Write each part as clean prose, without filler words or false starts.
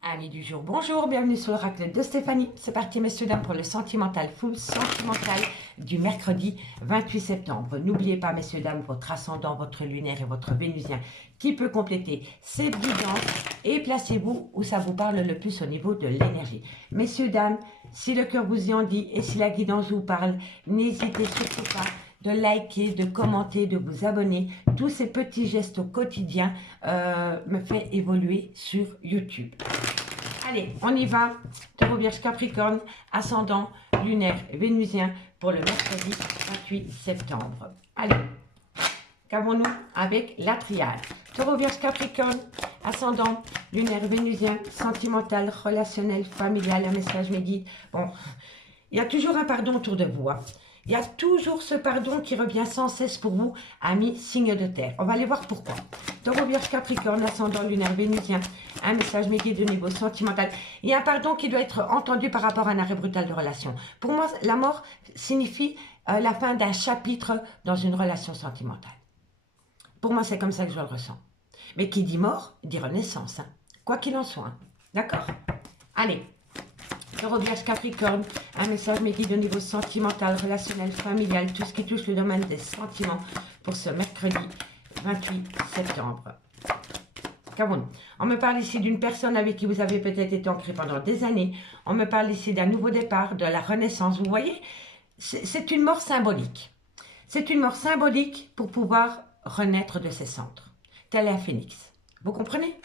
Amis du jour, bonjour, bienvenue sur l'oracle de Stéphanie. C'est parti messieurs dames pour le sentimental full sentimental du mercredi 28 septembre. N'oubliez pas messieurs dames votre ascendant, votre lunaire et votre vénusien qui peut compléter cette guidance et placez-vous où ça vous parle le plus au niveau de l'énergie. Messieurs dames, si le cœur vous y en dit et si la guidance vous parle, n'hésitez surtout pas de liker, de commenter, de vous abonner. Tous ces petits gestes au quotidien me fait évoluer sur YouTube. Allez, on y va. Taureau, Vierge, Capricorne, ascendant, lunaire, vénusien pour le mercredi 28 septembre. Allez, qu'avons-nous avec la triade? Taureau, Vierge, Capricorne, ascendant, lunaire, vénusien, sentimental, relationnel, familial, un message médit. Bon, il y a toujours un pardon autour de vous. Il y a toujours ce pardon qui revient sans cesse pour vous, amis signe de terre. On va aller voir pourquoi. Taureau, Vierge, Capricorne, ascendant, lunaire, vénusien, un message médié de niveau sentimental. Il y a un pardon qui doit être entendu par rapport à un arrêt brutal de relation. Pour moi, la mort signifie la fin d'un chapitre dans une relation sentimentale. Pour moi, c'est comme ça que je le ressens. Mais qui dit mort, dit renaissance. Quoi qu'il en soit. D'accord? Allez. Taureau, Vierge, Capricorne, un message médié de niveau sentimental, relationnel, familial, tout ce qui touche le domaine des sentiments pour ce mercredi 28 septembre. On me parle ici d'une personne avec qui vous avez peut-être été ancré pendant des années. On me parle ici d'un nouveau départ, de la renaissance. Vous voyez, c'est une mort symbolique. C'est une mort symbolique pour pouvoir renaître de ses cendres. Tel est un phénix. Vous comprenez?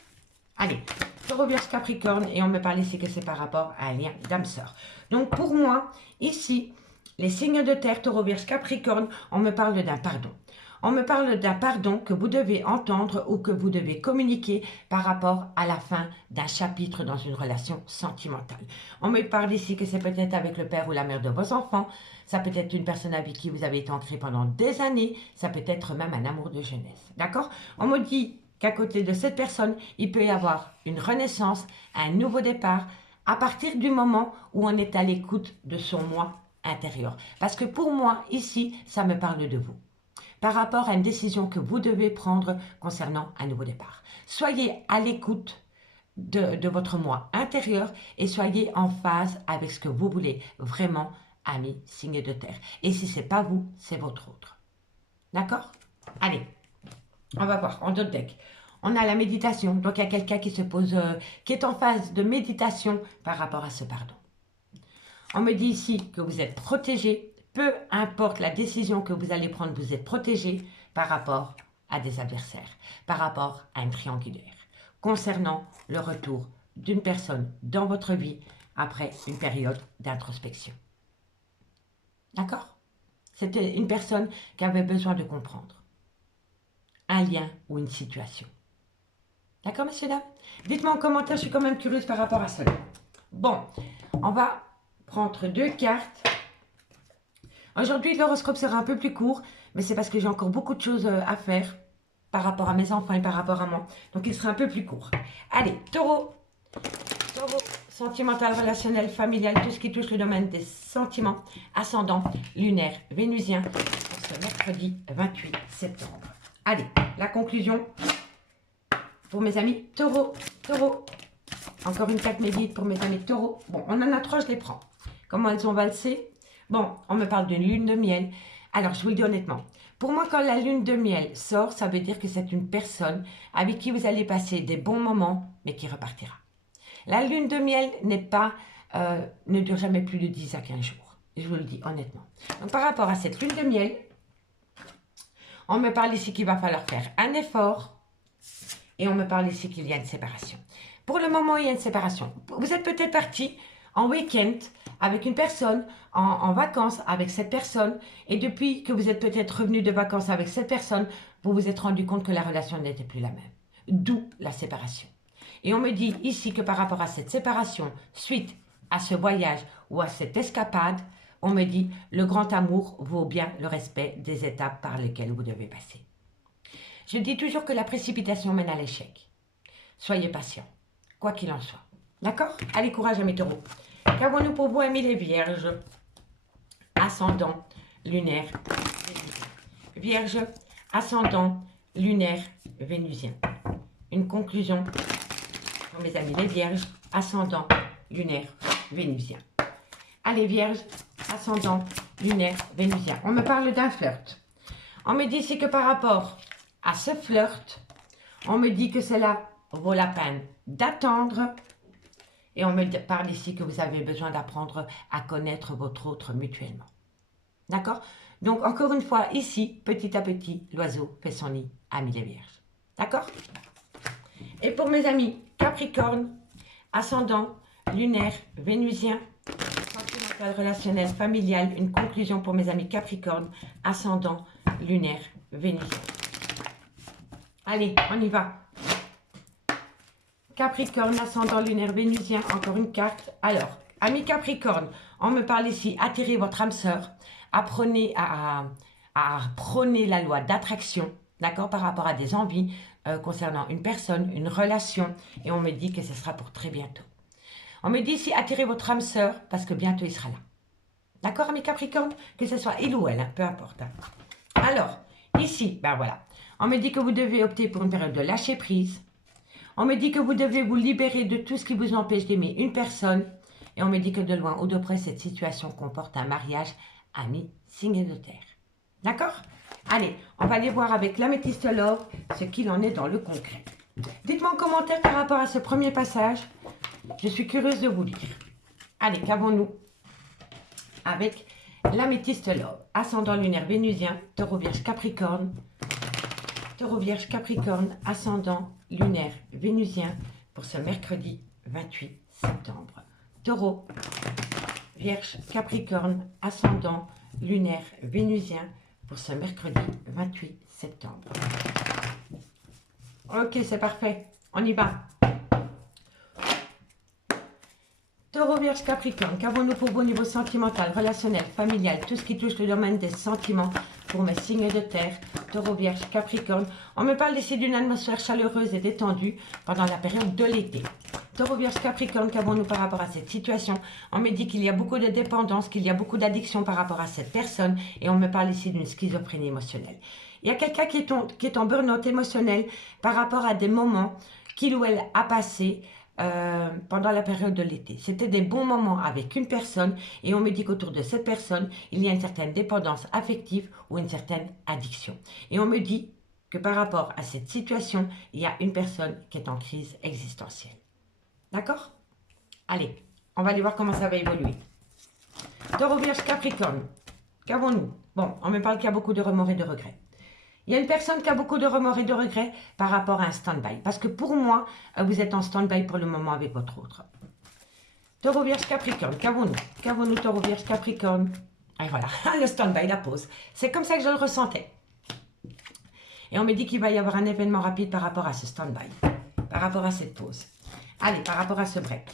Allez, Taureau, Vierge, Capricorne, et on me parle ici que c'est par rapport à un lien d'âme sœur. Donc pour moi, ici, les signes de terre, Taureau, Vierge, Capricorne, on me parle d'un pardon. On me parle d'un pardon que vous devez entendre ou que vous devez communiquer par rapport à la fin d'un chapitre dans une relation sentimentale. On me parle ici que c'est peut-être avec le père ou la mère de vos enfants, ça peut être une personne avec qui vous avez été ancré pendant des années, ça peut être même un amour de jeunesse, d'accord? On me dit qu'à côté de cette personne, il peut y avoir une renaissance, un nouveau départ, à partir du moment où on est à l'écoute de son moi intérieur. Parce que pour moi, ici, ça me parle de vous. Par rapport à une décision que vous devez prendre concernant un nouveau départ. Soyez à l'écoute de votre moi intérieur et soyez en phase avec ce que vous voulez vraiment, amis, signe de terre. Et si ce n'est pas vous, c'est votre autre. D'accord? Allez, on va voir en d'autres decks. On a la méditation, donc il y a quelqu'un qui se pose, qui est en phase de méditation par rapport à ce pardon. On me dit ici que vous êtes protégé. Peu importe la décision que vous allez prendre, vous êtes protégé par rapport à des adversaires, par rapport à un triangulaire, concernant le retour d'une personne dans votre vie après une période d'introspection. D'accord? C'était une personne qui avait besoin de comprendre un lien ou une situation. D'accord, messieurs, dames? Dites-moi en commentaire, je suis quand même curieuse par rapport à cela. Bon, on va prendre deux cartes. Aujourd'hui, l'horoscope sera un peu plus court, mais c'est parce que j'ai encore beaucoup de choses à faire par rapport à mes enfants et par rapport à moi. Donc, il sera un peu plus court. Allez, Taureau. Taureau, sentimental, relationnel, familial, tout ce qui touche le domaine des sentiments, ascendant, lunaire, vénusien, pour ce mercredi 28 septembre. Allez, la conclusion pour mes amis Taureau. Taureau. Encore une carte médite pour mes amis Taureau. Bon, on en a trois, je les prends. Comment elles ont valsé? Bon, on me parle d'une lune de miel. Alors, je vous le dis honnêtement. Pour moi, quand la lune de miel sort, ça veut dire que c'est une personne avec qui vous allez passer des bons moments, mais qui repartira. La lune de miel ne dure jamais plus de 10 à 15 jours. Je vous le dis honnêtement. Donc, par rapport à cette lune de miel, on me parle ici qu'il va falloir faire un effort. Et on me parle ici qu'il y a une séparation. Pour le moment, il y a une séparation. Vous êtes peut-être parti en week-end avec une personne, en vacances avec cette personne, et depuis que vous êtes peut-être revenu de vacances avec cette personne, vous vous êtes rendu compte que la relation n'était plus la même. D'où la séparation. Et on me dit ici que par rapport à cette séparation, suite à ce voyage ou à cette escapade, on me dit le grand amour vaut bien le respect des étapes par lesquelles vous devez passer. Je dis toujours que la précipitation mène à l'échec. Soyez patient, quoi qu'il en soit. D'accord? Allez, courage à mes taureaux. Qu'avons-nous pour vous, amis les vierges? Ascendant, lunaire, vénusien. Vierge, ascendant, lunaire, vénusien. Une conclusion Pour mes amis les vierges, ascendant, lunaire, vénusien. Allez vierges, ascendant, lunaire, vénusien. On me parle d'un flirt. On me dit ici que par rapport à ce flirt, on me dit que cela vaut la peine d'attendre. Et on me parle ici que vous avez besoin d'apprendre à connaître votre autre mutuellement. D'accord? Donc, encore une fois, ici, petit à petit, l'oiseau fait son nid, amis les vierges. D'accord? Et pour mes amis Capricorne, ascendant, lunaire, vénusien, sentimental, relationnel, familial, une conclusion pour mes amis Capricorne, ascendant, lunaire, vénusien. Allez, on y va. Capricorne, ascendant, lunaire, vénusien, encore une carte. Alors, amis Capricorne, on me parle ici, attirez votre âme sœur, apprenez à prôner la loi d'attraction, d'accord, par rapport à des envies concernant une personne, une relation, et on me dit que ce sera pour très bientôt. On me dit ici, attirez votre âme sœur, parce que bientôt il sera là. D'accord, amis Capricorne? Que ce soit il ou elle, hein, peu importe. Hein. Alors, ici, ben voilà, on me dit que vous devez opter pour une période de lâcher prise. On me dit que vous devez vous libérer de tout ce qui vous empêche d'aimer une personne. Et on me dit que de loin ou de près, cette situation comporte un mariage ami signe de terre. D'accord? Allez, on va aller voir avec l'améthyste love ce qu'il en est dans le concret. Dites-moi en commentaire par rapport à ce premier passage. Je suis curieuse de vous lire. Allez, qu'avons-nous avec l'améthyste love? Ascendant lunaire vénusien, taureau vierge capricorne. Taureau vierge capricorne, ascendant lunaire vénusien pour ce mercredi 28 septembre. Taureau vierge capricorne, ascendant lunaire vénusien pour ce mercredi 28 septembre. Ok, c'est parfait. On y va. Taureau vierge capricorne, qu'avons-nous pour vous au niveau sentimental, relationnel, familial, tout ce qui touche le domaine des sentiments pour mes signes de terre, taureau vierge capricorne. On me parle ici d'une atmosphère chaleureuse et détendue pendant la période de l'été. Taureau vierge capricorne, qu'avons-nous par rapport à cette situation? On me dit qu'il y a beaucoup de dépendance, qu'il y a beaucoup d'addiction par rapport à cette personne et on me parle ici d'une schizophrénie émotionnelle. Il y a quelqu'un qui est en burn-out émotionnel par rapport à des moments qu'il ou elle a passés pendant la période de l'été. C'était des bons moments avec une personne et on me dit qu'autour de cette personne, il y a une certaine dépendance affective ou une certaine addiction. Et on me dit que par rapport à cette situation, il y a une personne qui est en crise existentielle. D'accord? Allez, on va aller voir comment ça va évoluer. Taureau vierge capricorne, qu'avons-nous? Bon, on me parle qu'il y a beaucoup de remords et de regrets. Il y a une personne qui a beaucoup de remords et de regrets par rapport à un stand-by. Parce que pour moi, vous êtes en stand-by pour le moment avec votre autre. Taureau vierge capricorne, qu'avons-nous? Qu'avons-nous taureau vierge capricorne? Et voilà, le stand-by, la pause. C'est comme ça que je le ressentais. Et on me dit qu'il va y avoir un événement rapide par rapport à ce stand-by. Par rapport à cette pause. Allez, par rapport à ce break.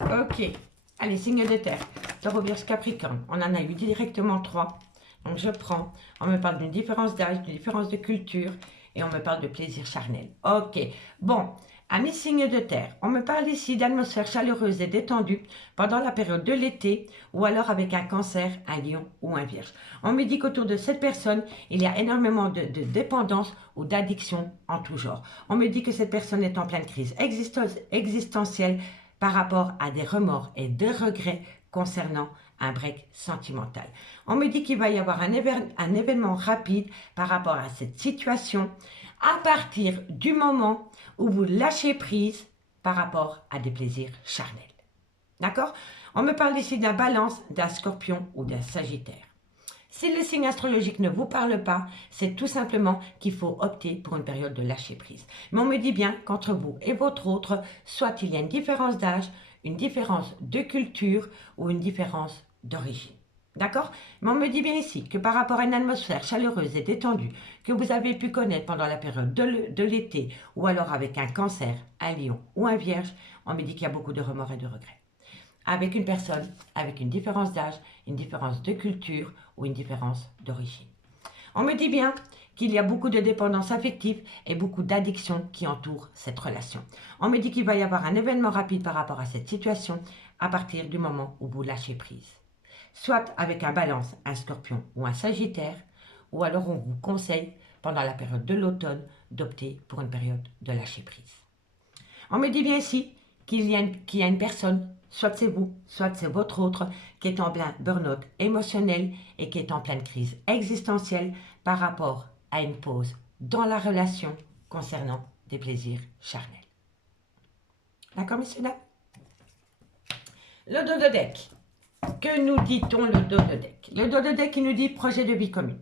Ok. Allez, signe de terre. Taureau vierge capricorne. On en a eu directement 3. Donc je prends, on me parle d'une différence d'âge, d'une différence de culture et on me parle de plaisir charnel. Ok, bon, amis signes de terre, on me parle ici d'atmosphère chaleureuse et détendue pendant la période de l'été ou alors avec un cancer, un lion ou un vierge. On me dit qu'autour de cette personne, il y a énormément de dépendance ou d'addiction en tout genre. On me dit que cette personne est en pleine crise existentielle par rapport à des remords et des regrets concernant un break sentimental. On me dit qu'il va y avoir un événement rapide par rapport à cette situation à partir du moment où vous lâchez prise par rapport à des plaisirs charnels. D'accord? On me parle ici d'un balance, d'un scorpion ou d'un sagittaire. Si le signe astrologique ne vous parle pas, c'est tout simplement qu'il faut opter pour une période de lâcher prise. Mais on me dit bien qu'entre vous et votre autre, soit il y a une différence d'âge, une différence de culture ou une différence d'origine. D'accord? Mais on me dit bien ici que par rapport à une atmosphère chaleureuse et détendue que vous avez pu connaître pendant la période de l'été ou alors avec un cancer, un lion ou un vierge, on me dit qu'il y a beaucoup de remords et de regrets. Avec une personne, avec une différence d'âge, une différence de culture ou une différence d'origine. On me dit bien qu'il y a beaucoup de dépendance affective et beaucoup d'addictions qui entourent cette relation. On me dit qu'il va y avoir un événement rapide par rapport à cette situation à partir du moment où vous lâchez prise. Soit avec un balance, un scorpion ou un sagittaire, ou alors on vous conseille pendant la période de l'automne d'opter pour une période de lâcher prise. On me dit bien ici qu'il y a une personne, soit c'est vous, soit c'est votre autre, qui est en plein burn-out émotionnel et qui est en pleine crise existentielle par rapport à une pause dans la relation concernant des plaisirs charnels. D'accord, messieurs, dames? Le dos de deck. Que nous dit-on le dos de deck? Le dos de deck, il nous dit projet de vie commune.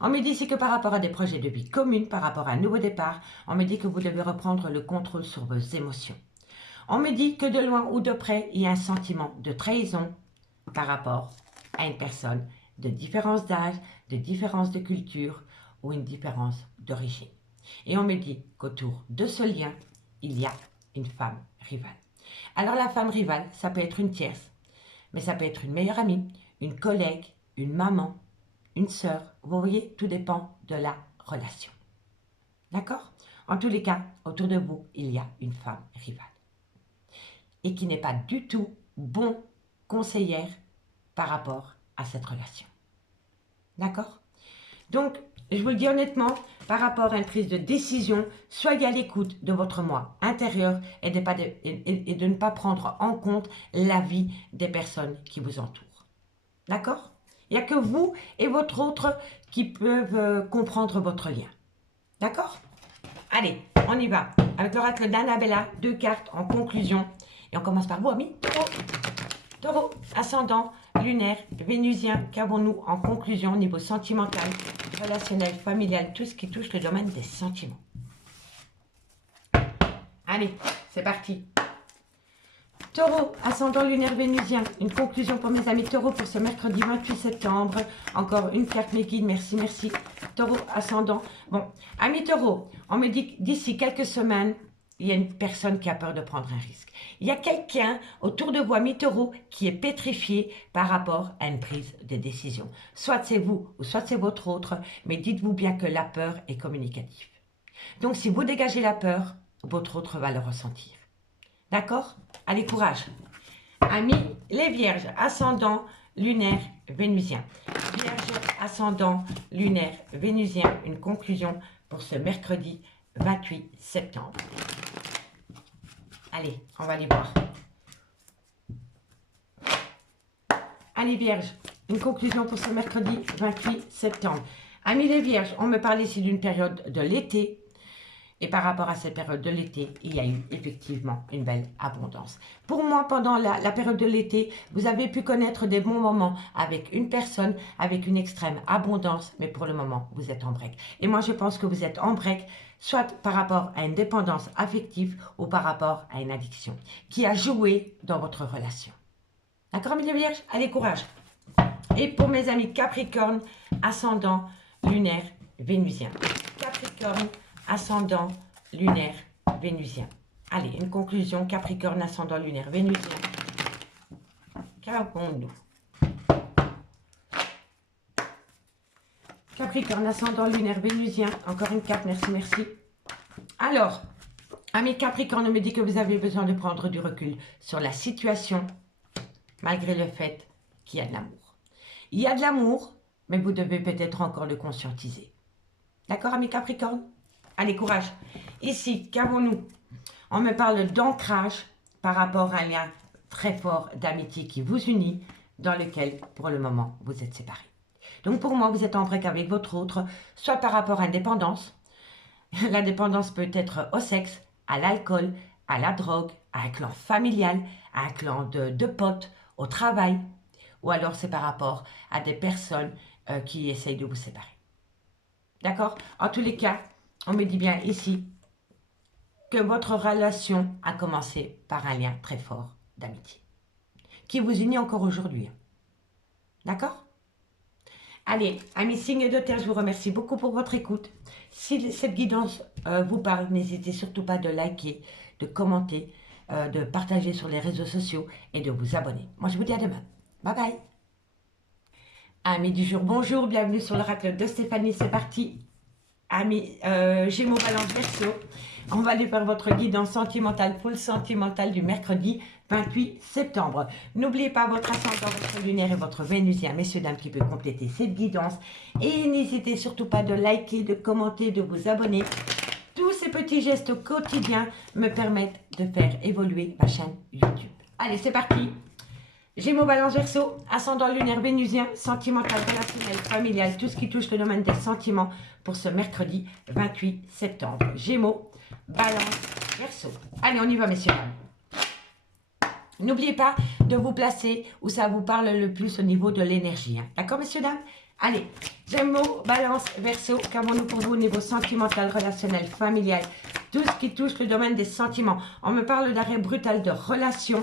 On me dit ici que par rapport à des projets de vie communs, par rapport à un nouveau départ, on me dit que vous devez reprendre le contrôle sur vos émotions. On me dit que de loin ou de près, il y a un sentiment de trahison par rapport à une personne de différence d'âge, de différence de culture ou une différence d'origine. Et on me dit qu'autour de ce lien, il y a une femme rivale. Alors la femme rivale, ça peut être une tierce, mais ça peut être une meilleure amie, une collègue, une maman, une sœur. Vous voyez, tout dépend de la relation. D'accord? En tous les cas, autour de vous, il y a une femme rivale. Et qui n'est pas du tout bon conseillère par rapport à cette relation. D'accord? Donc, je vous le dis honnêtement, par rapport à une prise de décision, soyez à l'écoute de votre moi intérieur et de ne pas prendre en compte l'avis des personnes qui vous entourent. D'accord? Il n'y a que vous et votre autre qui peuvent comprendre votre lien. D'accord? Allez, on y va. Avec l'oracle d'Annabella, 2 cartes en conclusion. Et on commence par vous, amis. Taureau. Taureau, ascendant, lunaire, vénusien. Qu'avons-nous en conclusion au niveau sentimental, relationnel, familial, tout ce qui touche le domaine des sentiments? Allez, c'est parti. Taureau, ascendant lunaire vénusien, une conclusion pour mes amis taureaux pour ce mercredi 28 septembre. Encore une carte mes guides, merci, merci. Taureau, ascendant. Bon, amis taureaux, on me dit d'ici quelques semaines, il y a une personne qui a peur de prendre un risque. Il y a quelqu'un autour de vous, amis taureaux, qui est pétrifié par rapport à une prise de décision. Soit c'est vous ou soit c'est votre autre, mais dites-vous bien que la peur est communicative. Donc si vous dégagez la peur, votre autre va le ressentir. D'accord? Allez, courage. Amis, les vierges, ascendant, lunaire, vénusien. Vierge, ascendant, lunaire, vénusien. Une conclusion pour ce mercredi 28 septembre. Allez, on va aller voir. Allez, vierge, une conclusion pour ce mercredi 28 septembre. Amis les vierges, on me parle ici d'une période de l'été. Et par rapport à cette période de l'été, il y a eu effectivement une belle abondance. Pour moi, pendant la période de l'été, vous avez pu connaître des bons moments avec une personne, avec une extrême abondance, mais pour le moment, vous êtes en break. Et moi, je pense que vous êtes en break, soit par rapport à une dépendance affective ou par rapport à une addiction, qui a joué dans votre relation. D'accord, amis les vierges? Allez, courage! Et pour mes amis Capricorne, ascendant, lunaire, vénusien. Capricorne, ascendant, lunaire, vénusien. Allez, une conclusion, Capricorne, ascendant, lunaire, vénusien. Qu'avons-nous? Capricorne, ascendant, lunaire, vénusien. Encore une carte, merci, merci. Alors, amis Capricorne, on me dit que vous avez besoin de prendre du recul sur la situation, malgré le fait qu'il y a de l'amour. Il y a de l'amour, mais vous devez peut-être encore le conscientiser. D'accord, amis Capricorne? Allez, courage. Ici, qu'avons-nous? On me parle d'ancrage par rapport à un lien très fort d'amitié qui vous unit, dans lequel, pour le moment, vous êtes séparés. Donc, pour moi, vous êtes en break avec votre autre, soit par rapport à une dépendance. La dépendance peut être au sexe, à l'alcool, à la drogue, à un clan familial, à un clan de potes, au travail. Ou alors, c'est par rapport à des personnes qui essayent de vous séparer. D'accord? En tous les cas, on me dit bien ici que votre relation a commencé par un lien très fort d'amitié, qui vous unit encore aujourd'hui. D'accord? Allez, amis signes de terre, je vous remercie beaucoup pour votre écoute. Si cette guidance vous parle, n'hésitez surtout pas de liker, de commenter, de partager sur les réseaux sociaux et de vous abonner. Moi, je vous dis à demain. Bye bye. Amis du jour, bonjour, bienvenue sur l'oracle de Stéphanie, c'est parti. Amis Gémeaux, Balance, Verseau, on va aller faire votre guidance sentimentale, full sentimentale du mercredi 28 septembre. N'oubliez pas votre ascendant, votre lunaire et votre vénusien, messieurs, dames, qui peut compléter cette guidance. Et n'hésitez surtout pas de liker, de commenter, de vous abonner. Tous ces petits petits gestes au quotidien me permettent de faire évoluer ma chaîne YouTube. Allez, c'est parti. Gémeaux, Balance, Verseau, ascendant lunaire vénusien, sentimental, relationnel, familial, tout ce qui touche le domaine des sentiments pour ce mercredi 28 septembre. Gémeaux, Balance, Verseau. Allez, on y va, messieurs. N'oubliez pas de vous placer où ça vous parle le plus au niveau de l'énergie. Hein. D'accord, messieurs, dames? Allez, Gémeaux, Balance, Verseau, qu'avons-nous pour vous au niveau sentimental, relationnel, familial, tout ce qui touche le domaine des sentiments. On me parle d'arrêt brutal de relation.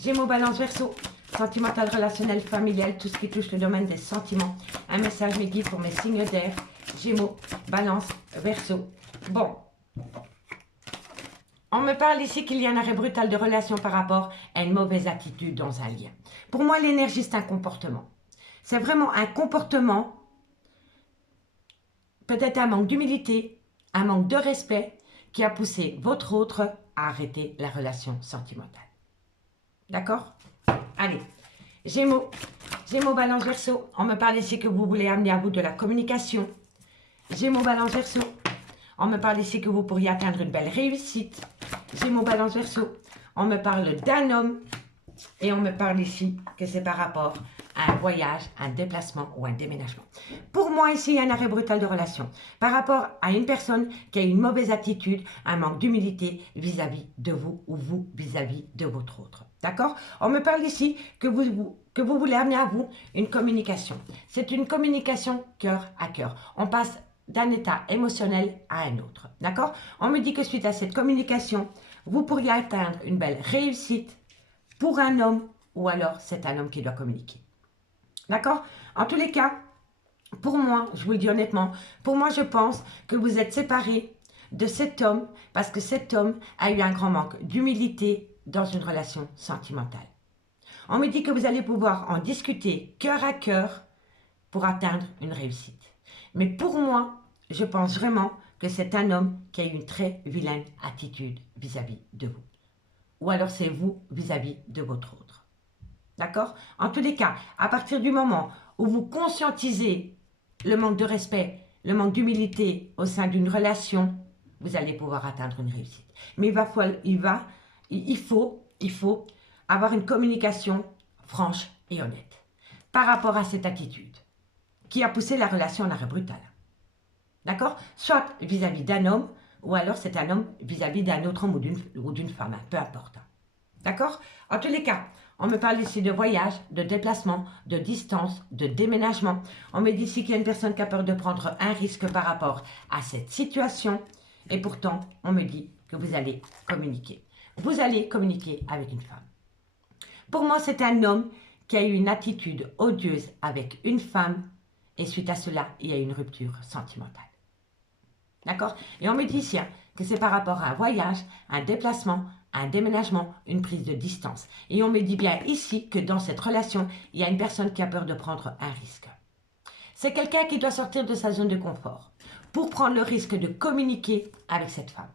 Gémeaux, Balance, Verseau, sentimental, relationnel, familial, tout ce qui touche le domaine des sentiments. Un message me guide pour mes signes d'air. Gémeaux, Balance, Verseau. Bon. On me parle ici qu'il y a un arrêt brutal de relation par rapport à une mauvaise attitude dans un lien. Pour moi, l'énergie, c'est un comportement. C'est vraiment un comportement, peut-être un manque d'humilité, un manque de respect qui a poussé votre autre à arrêter la relation sentimentale. D'accord? Allez, Gémeaux, Gémeaux, Balance, Verseau. On me parle ici que vous voulez amener à vous de la communication. Gémeaux, Balance, Verseau. On me parle ici que vous pourriez atteindre une belle réussite. Gémeaux, Balance, Verseau. On me parle d'un homme. Et on me parle ici que c'est par rapport à un voyage, un déplacement ou un déménagement. Pour moi, ici, il y a un arrêt brutal de relation. Par rapport à une personne qui a une mauvaise attitude, un manque d'humilité vis-à-vis de vous ou vous vis-à-vis de votre autre. D'accord? On me parle ici que vous voulez amener à vous une communication. C'est une communication cœur à cœur. On passe d'un état émotionnel à un autre. D'accord? On me dit que suite à cette communication, vous pourriez atteindre une belle réussite pour un homme ou alors c'est un homme qui doit communiquer. D'accord? En tous les cas, pour moi, je vous le dis honnêtement, pour moi je pense que vous êtes séparés de cet homme parce que cet homme a eu un grand manque d'humilité dans une relation sentimentale. On me dit que vous allez pouvoir en discuter cœur à cœur pour atteindre une réussite. Mais pour moi, je pense vraiment que c'est un homme qui a eu une très vilaine attitude vis-à-vis de vous. Ou alors c'est vous vis-à-vis de votre autre. D'accord? En tous les cas, à partir du moment où vous conscientisez le manque de respect, le manque d'humilité au sein d'une relation, vous allez pouvoir atteindre une réussite. Mais il faut avoir une communication franche et honnête par rapport à cette attitude qui a poussé la relation en arrêt brutal. D'accord? Soit vis-à-vis d'un homme, ou alors c'est un homme vis-à-vis d'un autre homme ou d'une femme, hein, peu importe. D'accord? En tous les cas, on me parle ici de voyage, de déplacement, de distance, de déménagement. On me dit ici qu'il y a une personne qui a peur de prendre un risque par rapport à cette situation. Et pourtant, on me dit que vous allez communiquer. Vous allez communiquer avec une femme. Pour moi, c'est un homme qui a eu une attitude odieuse avec une femme. Et suite à cela, il y a eu une rupture sentimentale. D'accord? Et on me dit ici que c'est par rapport à un voyage, un déplacement, un déménagement, une prise de distance. Et on me dit bien ici que dans cette relation, il y a une personne qui a peur de prendre un risque. C'est quelqu'un qui doit sortir de sa zone de confort pour prendre le risque de communiquer avec cette femme.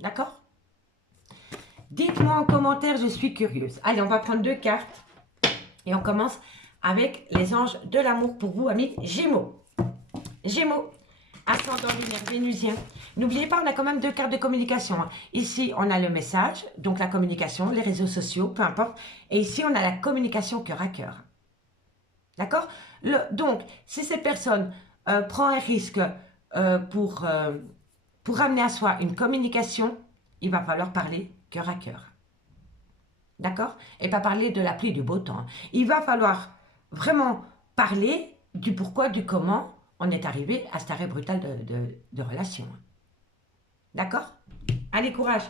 D'accord? Dites-moi en commentaire, je suis curieuse. Allez, on va prendre 2 cartes et on commence avec les anges de l'amour pour vous, amis Gémeaux. Gémeaux, ascendant lunaire vénusien. N'oubliez pas, on a quand même 2 cartes de communication. Hein. Ici, on a le message, donc la communication, les réseaux sociaux, peu importe. Et ici, on a la communication cœur à cœur. D'accord? Donc, si cette personne prend un risque pour amener à soi une communication, il va falloir parler cœur à cœur. D'accord? Et pas parler de la pluie et du beau temps. Il va falloir vraiment parler du pourquoi, du comment on est arrivé à cet arrêt brutal de relation. D'accord? Allez, courage.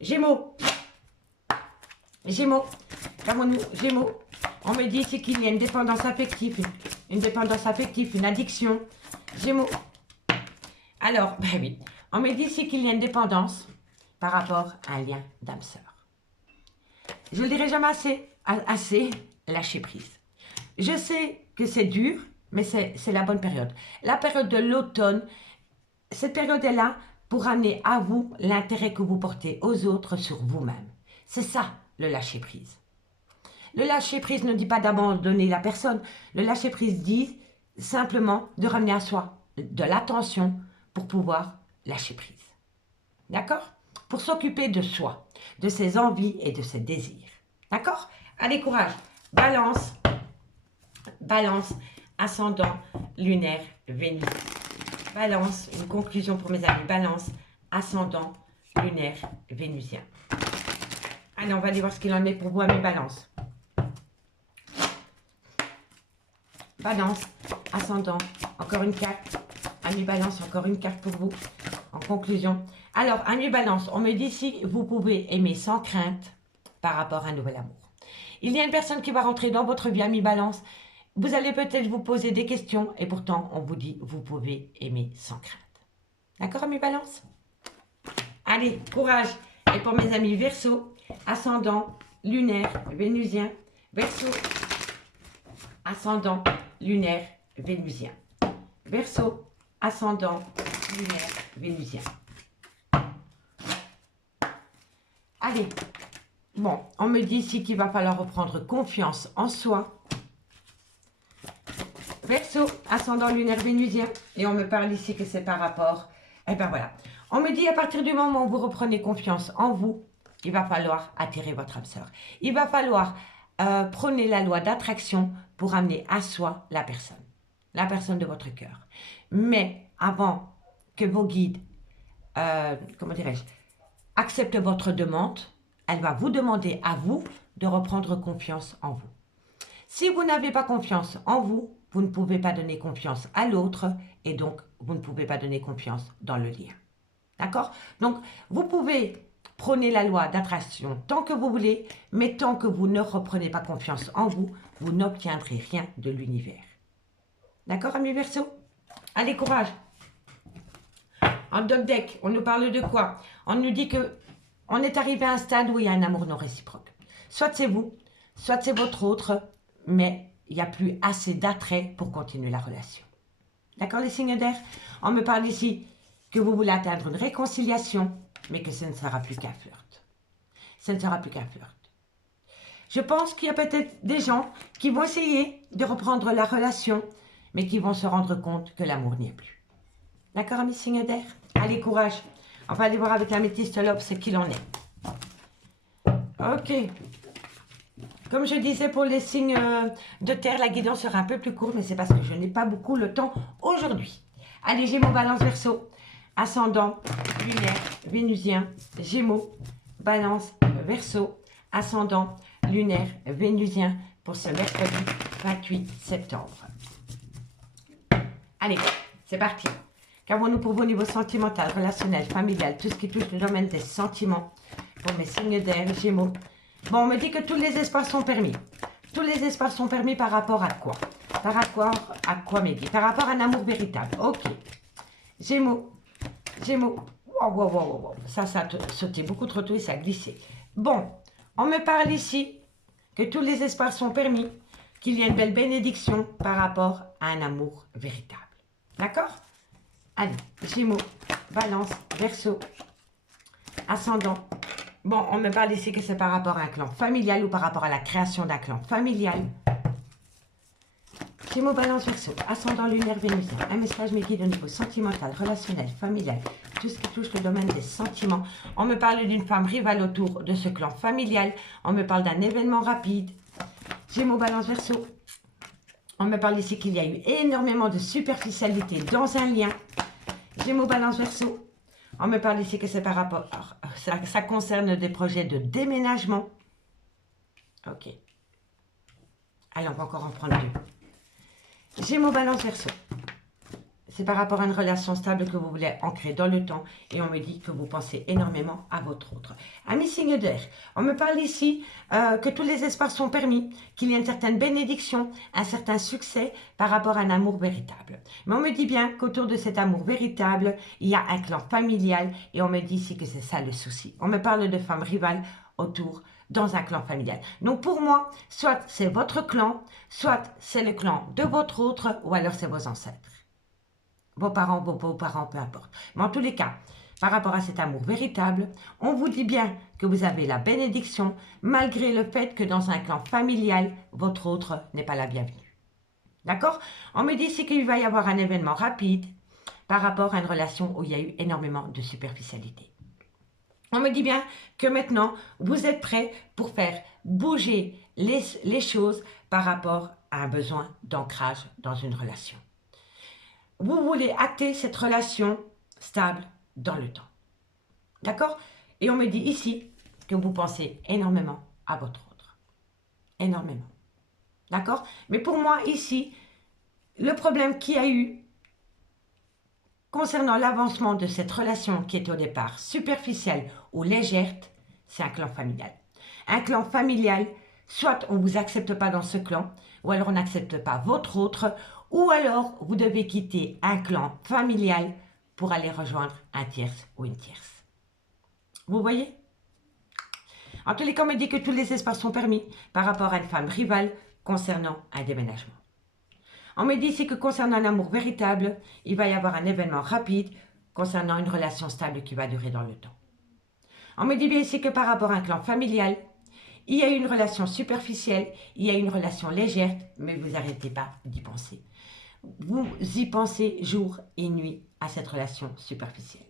Gémeaux. Gémeaux. Qu'avons-nous? Gémeaux. On me dit ici qu'il y a une dépendance affective, une addiction. Gémeaux. Alors, ben oui. On me dit ici qu'il y a une dépendance par rapport à un lien d'âme sœur. Je ne le dirai jamais assez, lâcher prise. Je sais que c'est dur, mais c'est la bonne période. La période de l'automne, cette période est là pour amener à vous l'intérêt que vous portez aux autres sur vous-même. C'est ça, le lâcher prise. Le lâcher prise ne dit pas d'abandonner la personne. Le lâcher prise dit simplement de ramener à soi de l'attention pour pouvoir lâcher prise. D'accord? Pour s'occuper de soi, de ses envies et de ses désirs. D'accord? Allez, courage. Balance, balance, ascendant, lunaire, Vénus. Balance, une conclusion pour mes amis. Balance, ascendant, lunaire, vénusien. Allez, on va aller voir ce qu'il en est pour vous, amis Balance. Balance, ascendant, encore une carte. Amis Balance, encore une carte pour vous. En conclusion. Alors, amis Balance, on me dit si vous pouvez aimer sans crainte par rapport à un nouvel amour. Il y a une personne qui va rentrer dans votre vie, amis Balance. Vous allez peut-être vous poser des questions et pourtant, on vous dit vous pouvez aimer sans crainte. D'accord, amis Balance? Allez, courage. Et pour mes amis Verseau, ascendant, lunaire, vénusien. Verseau, ascendant, lunaire, vénusien. Verseau, ascendant, lunaire, vénusien. Allez, bon, on me dit ici qu'il va falloir reprendre confiance en soi. Verseau, ascendant, lunaire, vénusien. Et on me parle ici que c'est par rapport... Eh bien voilà, on me dit à partir du moment où vous reprenez confiance en vous, il va falloir attirer votre âme sœur. Il va falloir prôner la loi d'attraction pour amener à soi la personne de votre cœur. Mais avant que vos guides, comment dirais-je, acceptent votre demande, elle va vous demander à vous de reprendre confiance en vous. Si vous n'avez pas confiance en vous, vous ne pouvez pas donner confiance à l'autre et donc vous ne pouvez pas donner confiance dans le lien. D'accord? Donc, vous pouvez prôner la loi d'attraction tant que vous voulez, mais tant que vous ne reprenez pas confiance en vous, vous n'obtiendrez rien de l'univers. D'accord, amis Verseau? Allez, courage! En dog deck, on nous parle de quoi? On nous dit que on est arrivé à un stade où il y a un amour non réciproque. Soit c'est vous, soit c'est votre autre, mais il n'y a plus assez d'attrait pour continuer la relation. D'accord, les signes d'air? On me parle ici que vous voulez atteindre une réconciliation, mais que ce ne sera plus qu'un flirt. Ce ne sera plus qu'un flirt. Je pense qu'il y a peut-être des gens qui vont essayer de reprendre la relation, mais qui vont se rendre compte que l'amour n'y est plus. D'accord, amis signes d'air? Allez, courage. On va aller voir avec la métiste Lobe ce qu'il en est. Ok. Comme je disais pour les signes de terre, la guidance sera un peu plus courte, mais c'est parce que je n'ai pas beaucoup le temps aujourd'hui. Allez, Gémeaux, Balance, Verseau, ascendant, lunaire, vénusien, Gémeaux, Balance, Verseau, ascendant, lunaire, vénusien pour ce mercredi 28 septembre. Allez, c'est parti. Qu'avons-nous pour vous au niveau sentimental, relationnel, familial, tout ce qui touche le domaine des sentiments pour mes signes d'air, Gémeaux. Bon, on me dit que tous les espaces sont permis. Tous les espaces sont permis par rapport à quoi? Par rapport à quoi, Mehdi? Par rapport à un amour véritable. Ok. Gémeaux. Gémeaux. Wow, wow, wow, wow. Ça a sauté beaucoup trop tôt et ça a glissé. Bon, on me parle ici que tous les espaces sont permis, qu'il y a une belle bénédiction par rapport à un amour véritable. D'accord? Allez, Gémeaux, Balance, Verseau, ascendant. Bon, on me parle ici que c'est par rapport à un clan familial ou par rapport à la création d'un clan familial. Gémeaux, Balance, Verseau, ascendant, lunaire, vénusien. Un message me guide au niveau sentimental, relationnel, familial, tout ce qui touche le domaine des sentiments. On me parle d'une femme rivale autour de ce clan familial. On me parle d'un événement rapide. Gémeaux, Balance, Verseau. On me parle ici qu'il y a eu énormément de superficialité dans un lien. Gémeaux, Balance, Verseau. On me parle ici que c'est par rapport... Ça concerne des projets de déménagement. Ok. Allez, on va encore en prendre deux. Gémeaux, Balance, Verseau. C'est par rapport à une relation stable que vous voulez ancrer dans le temps et on me dit que vous pensez énormément à votre autre. Amis signe d'air, on me parle ici que tous les espaces sont permis, qu'il y a une certaine bénédiction, un certain succès par rapport à un amour véritable. Mais on me dit bien qu'autour de cet amour véritable, il y a un clan familial et on me dit ici que c'est ça le souci. On me parle de femmes rivales autour dans un clan familial. Donc pour moi, soit c'est votre clan, soit c'est le clan de votre autre ou alors c'est vos ancêtres. Vos parents, vos beaux-parents, peu importe. Mais en tous les cas, par rapport à cet amour véritable, on vous dit bien que vous avez la bénédiction, malgré le fait que dans un clan familial, votre autre n'est pas la bienvenue. D'accord? On me dit ici qu'il va y avoir un événement rapide, par rapport à une relation où il y a eu énormément de superficialité. On me dit bien que maintenant, vous êtes prêts pour faire bouger les choses par rapport à un besoin d'ancrage dans une relation. Vous voulez acter cette relation stable dans le temps. D'accord? Et on me dit ici que vous pensez énormément à votre autre. Énormément. D'accord? Mais pour moi, ici, le problème qu'il y a eu concernant l'avancement de cette relation qui est au départ superficielle ou légère, c'est un clan familial. Un clan familial, soit on ne vous accepte pas dans ce clan, ou alors on n'accepte pas votre autre, ou alors vous devez quitter un clan familial pour aller rejoindre un tierce ou une tierce. Vous voyez? En tous les cas, on me dit que tous les espaces sont permis par rapport à une femme rivale concernant un déménagement. On me dit ici que concernant un amour véritable, il va y avoir un événement rapide concernant une relation stable qui va durer dans le temps. On me dit bien ici que par rapport à un clan familial, il y a une relation superficielle, il y a une relation légère, mais vous n'arrêtez pas d'y penser. Vous y pensez jour et nuit à cette relation superficielle.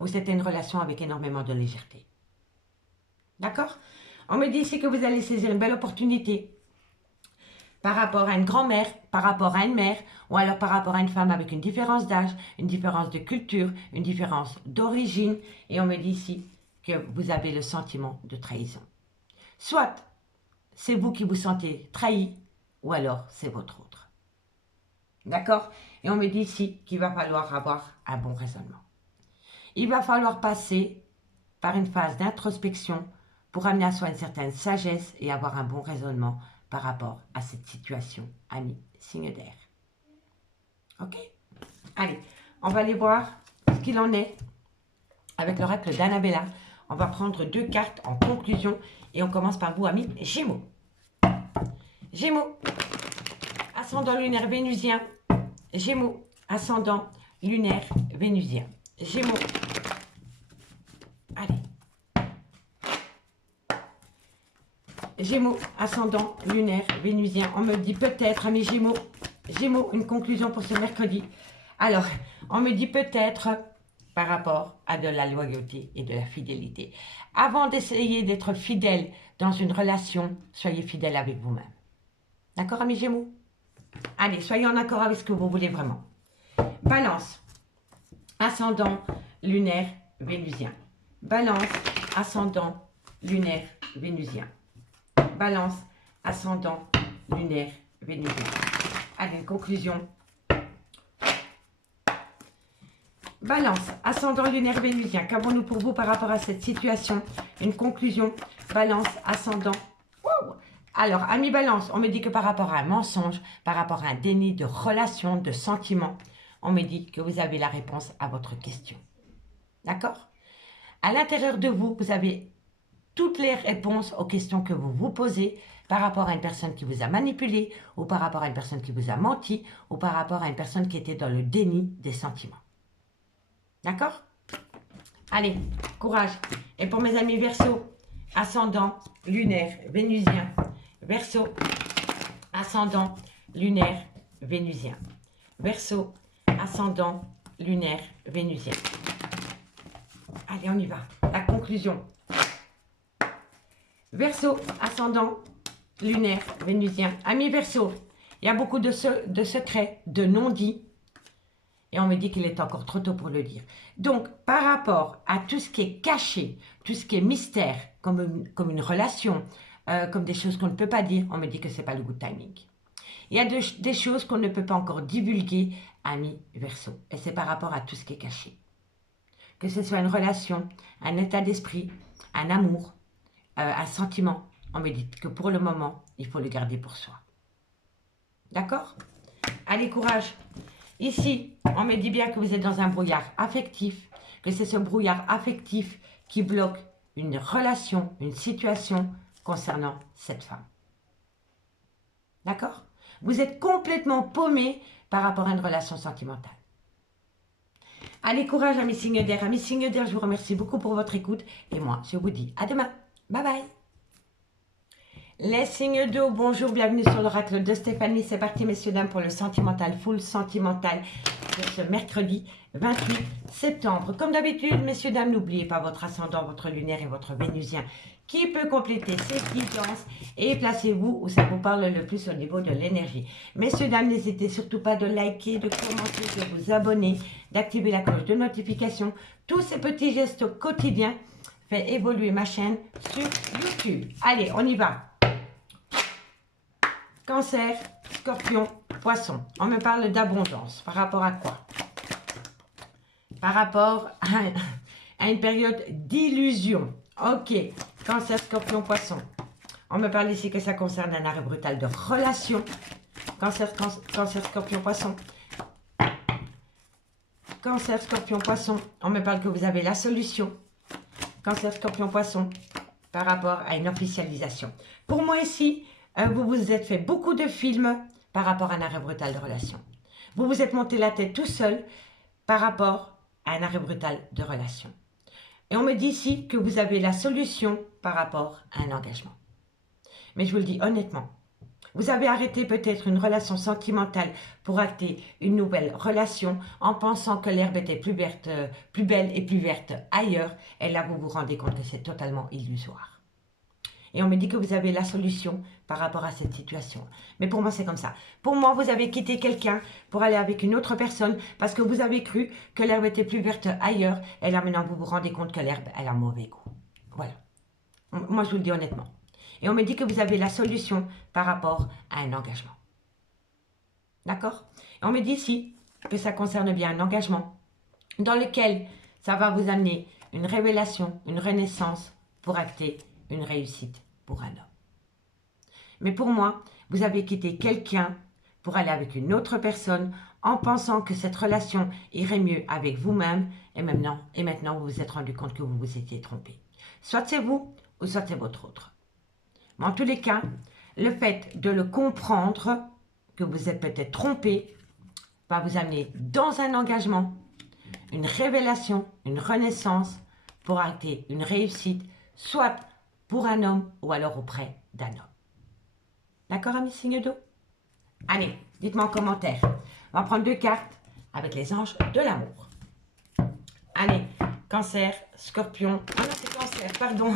Ou c'était une relation avec énormément de légèreté. D'accord? On me dit ici que vous allez saisir une belle opportunité par rapport à une grand-mère, par rapport à une mère, ou alors par rapport à une femme avec une différence d'âge, une différence de culture, une différence d'origine. Et on me dit ici que vous avez le sentiment de trahison. Soit c'est vous qui vous sentez trahi, ou alors c'est votre autre. D'accord? Et on me dit ici qu'il va falloir avoir un bon raisonnement. Il va falloir passer par une phase d'introspection pour amener à soi une certaine sagesse et avoir un bon raisonnement par rapport à cette situation, amis, signe d'air. Ok? Allez, on va aller voir ce qu'il en est avec l'oracle d'Annabella. On va prendre 2 cartes en conclusion et on commence par vous, amis Gémeaux. Gémeaux, ascendant lunaire vénusien. Gémeaux, ascendant lunaire vénusien. Gémeaux. Allez. Gémeaux, ascendant lunaire vénusien. On me dit peut-être, amis Gémeaux, Gémeaux, une conclusion pour ce mercredi. Alors, on me dit peut-être par rapport à de la loyauté et de la fidélité. Avant d'essayer d'être fidèle dans une relation, soyez fidèle avec vous-même. D'accord, amis Gémeaux? Allez, soyez en accord avec ce que vous voulez vraiment. Balance, ascendant lunaire vénusien. Balance, ascendant lunaire vénusien. Balance, ascendant lunaire vénusien. Allez, conclusion. Balance, ascendant lunaire vénusien. Qu'avons-nous pour vous par rapport à cette situation? Une conclusion. Balance, ascendant. Wow. Alors, amis Balance, on me dit que par rapport à un mensonge, par rapport à un déni de relation, de sentiment, on me dit que vous avez la réponse à votre question. D'accord? À l'intérieur de vous, vous avez toutes les réponses aux questions que vous vous posez par rapport à une personne qui vous a manipulé, ou par rapport à une personne qui vous a menti, ou par rapport à une personne qui était dans le déni des sentiments. D'accord? Allez, courage. Et pour mes amis Verseau, ascendant lunaire vénusien. Verseau, ascendant lunaire vénusien. Verseau, ascendant lunaire vénusien. Allez, on y va. La conclusion. Verseau, ascendant lunaire vénusien. Amis Verseau, il y a beaucoup de secrets, de non-dits. Et on me dit qu'il est encore trop tôt pour le dire. Donc, par rapport à tout ce qui est caché, tout ce qui est mystère, comme une relation, comme des choses qu'on ne peut pas dire, on me dit que ce n'est pas le good timing. Il y a des choses qu'on ne peut pas encore divulguer, amis Verseau. Et c'est par rapport à tout ce qui est caché. Que ce soit une relation, un état d'esprit, un amour, un sentiment, on me dit que pour le moment, il faut le garder pour soi. D'accord? Allez, courage. Ici, on me dit bien que vous êtes dans un brouillard affectif, que c'est ce brouillard affectif qui bloque une relation, une situation concernant cette femme. D'accord? Vous êtes complètement paumé par rapport à une relation sentimentale. Allez, courage, amis signes d'air. Amis signes d'air, je vous remercie beaucoup pour votre écoute. Et moi, je vous dis à demain. Bye bye. Les signes d'eau, bonjour, bienvenue sur l'oracle de Stéphanie. C'est parti, messieurs, dames, pour le sentimental, full sentimental. pour ce mercredi 28 septembre. Comme d'habitude, messieurs, dames, n'oubliez pas votre ascendant, votre lunaire et votre vénusien qui peut compléter cette guidance et placez-vous où ça vous parle le plus au niveau de l'énergie. Messieurs, dames, n'hésitez surtout pas de liker, de commenter, de vous abonner, d'activer la cloche de notification. Tous ces petits gestes quotidiens font évoluer ma chaîne sur YouTube. Allez, on y va. Cancer, Scorpion, Poisson. On me parle d'abondance. Par rapport à quoi? Par rapport à une période d'illusion. Ok. Cancer, Scorpion, Poisson. On me parle ici que ça concerne un arrêt brutal de relation. Cancer, Scorpion, Poisson. Cancer, Scorpion, Poisson. On me parle que vous avez la solution. Cancer, Scorpion, Poisson. Par rapport à une officialisation. Pour moi ici, vous vous êtes fait beaucoup de films par rapport à un arrêt brutal de relation. Vous vous êtes monté la tête tout seul par rapport à un arrêt brutal de relation. Et on me dit ici que vous avez la solution par rapport à un engagement. Mais je vous le dis honnêtement, vous avez arrêté peut-être une relation sentimentale pour acter une nouvelle relation en pensant que l'herbe était plus verte, plus belle et plus verte ailleurs. Et là, vous vous rendez compte que c'est totalement illusoire. Et on me dit que vous avez la solution par rapport à cette situation. Mais pour moi, c'est comme ça. Pour moi, vous avez quitté quelqu'un pour aller avec une autre personne parce que vous avez cru que l'herbe était plus verte ailleurs. Et là, maintenant, vous vous rendez compte que l'herbe, elle a mauvais goût. Voilà. Moi, je vous le dis honnêtement. Et on me dit que vous avez la solution par rapport à un engagement. D'accord? Et on me dit ici que ça concerne bien un engagement dans lequel ça va vous amener une révélation, une renaissance pour acter une réussite pour un homme. Mais pour moi, vous avez quitté quelqu'un pour aller avec une autre personne en pensant que cette relation irait mieux avec vous-même et maintenant vous vous êtes rendu compte que vous vous étiez trompé. Soit c'est vous ou soit c'est votre autre. Mais en tous les cas, le fait de le comprendre, que vous êtes peut-être trompé, va vous amener dans un engagement, une révélation, une renaissance pour acter une réussite, soit pour un homme ou alors auprès d'un homme. D'accord, amis signes d'eau? Allez, dites-moi en commentaire. On va prendre 2 cartes avec les anges de l'amour. Allez, Cancer, Scorpion. Ah non, c'est Cancer, pardon.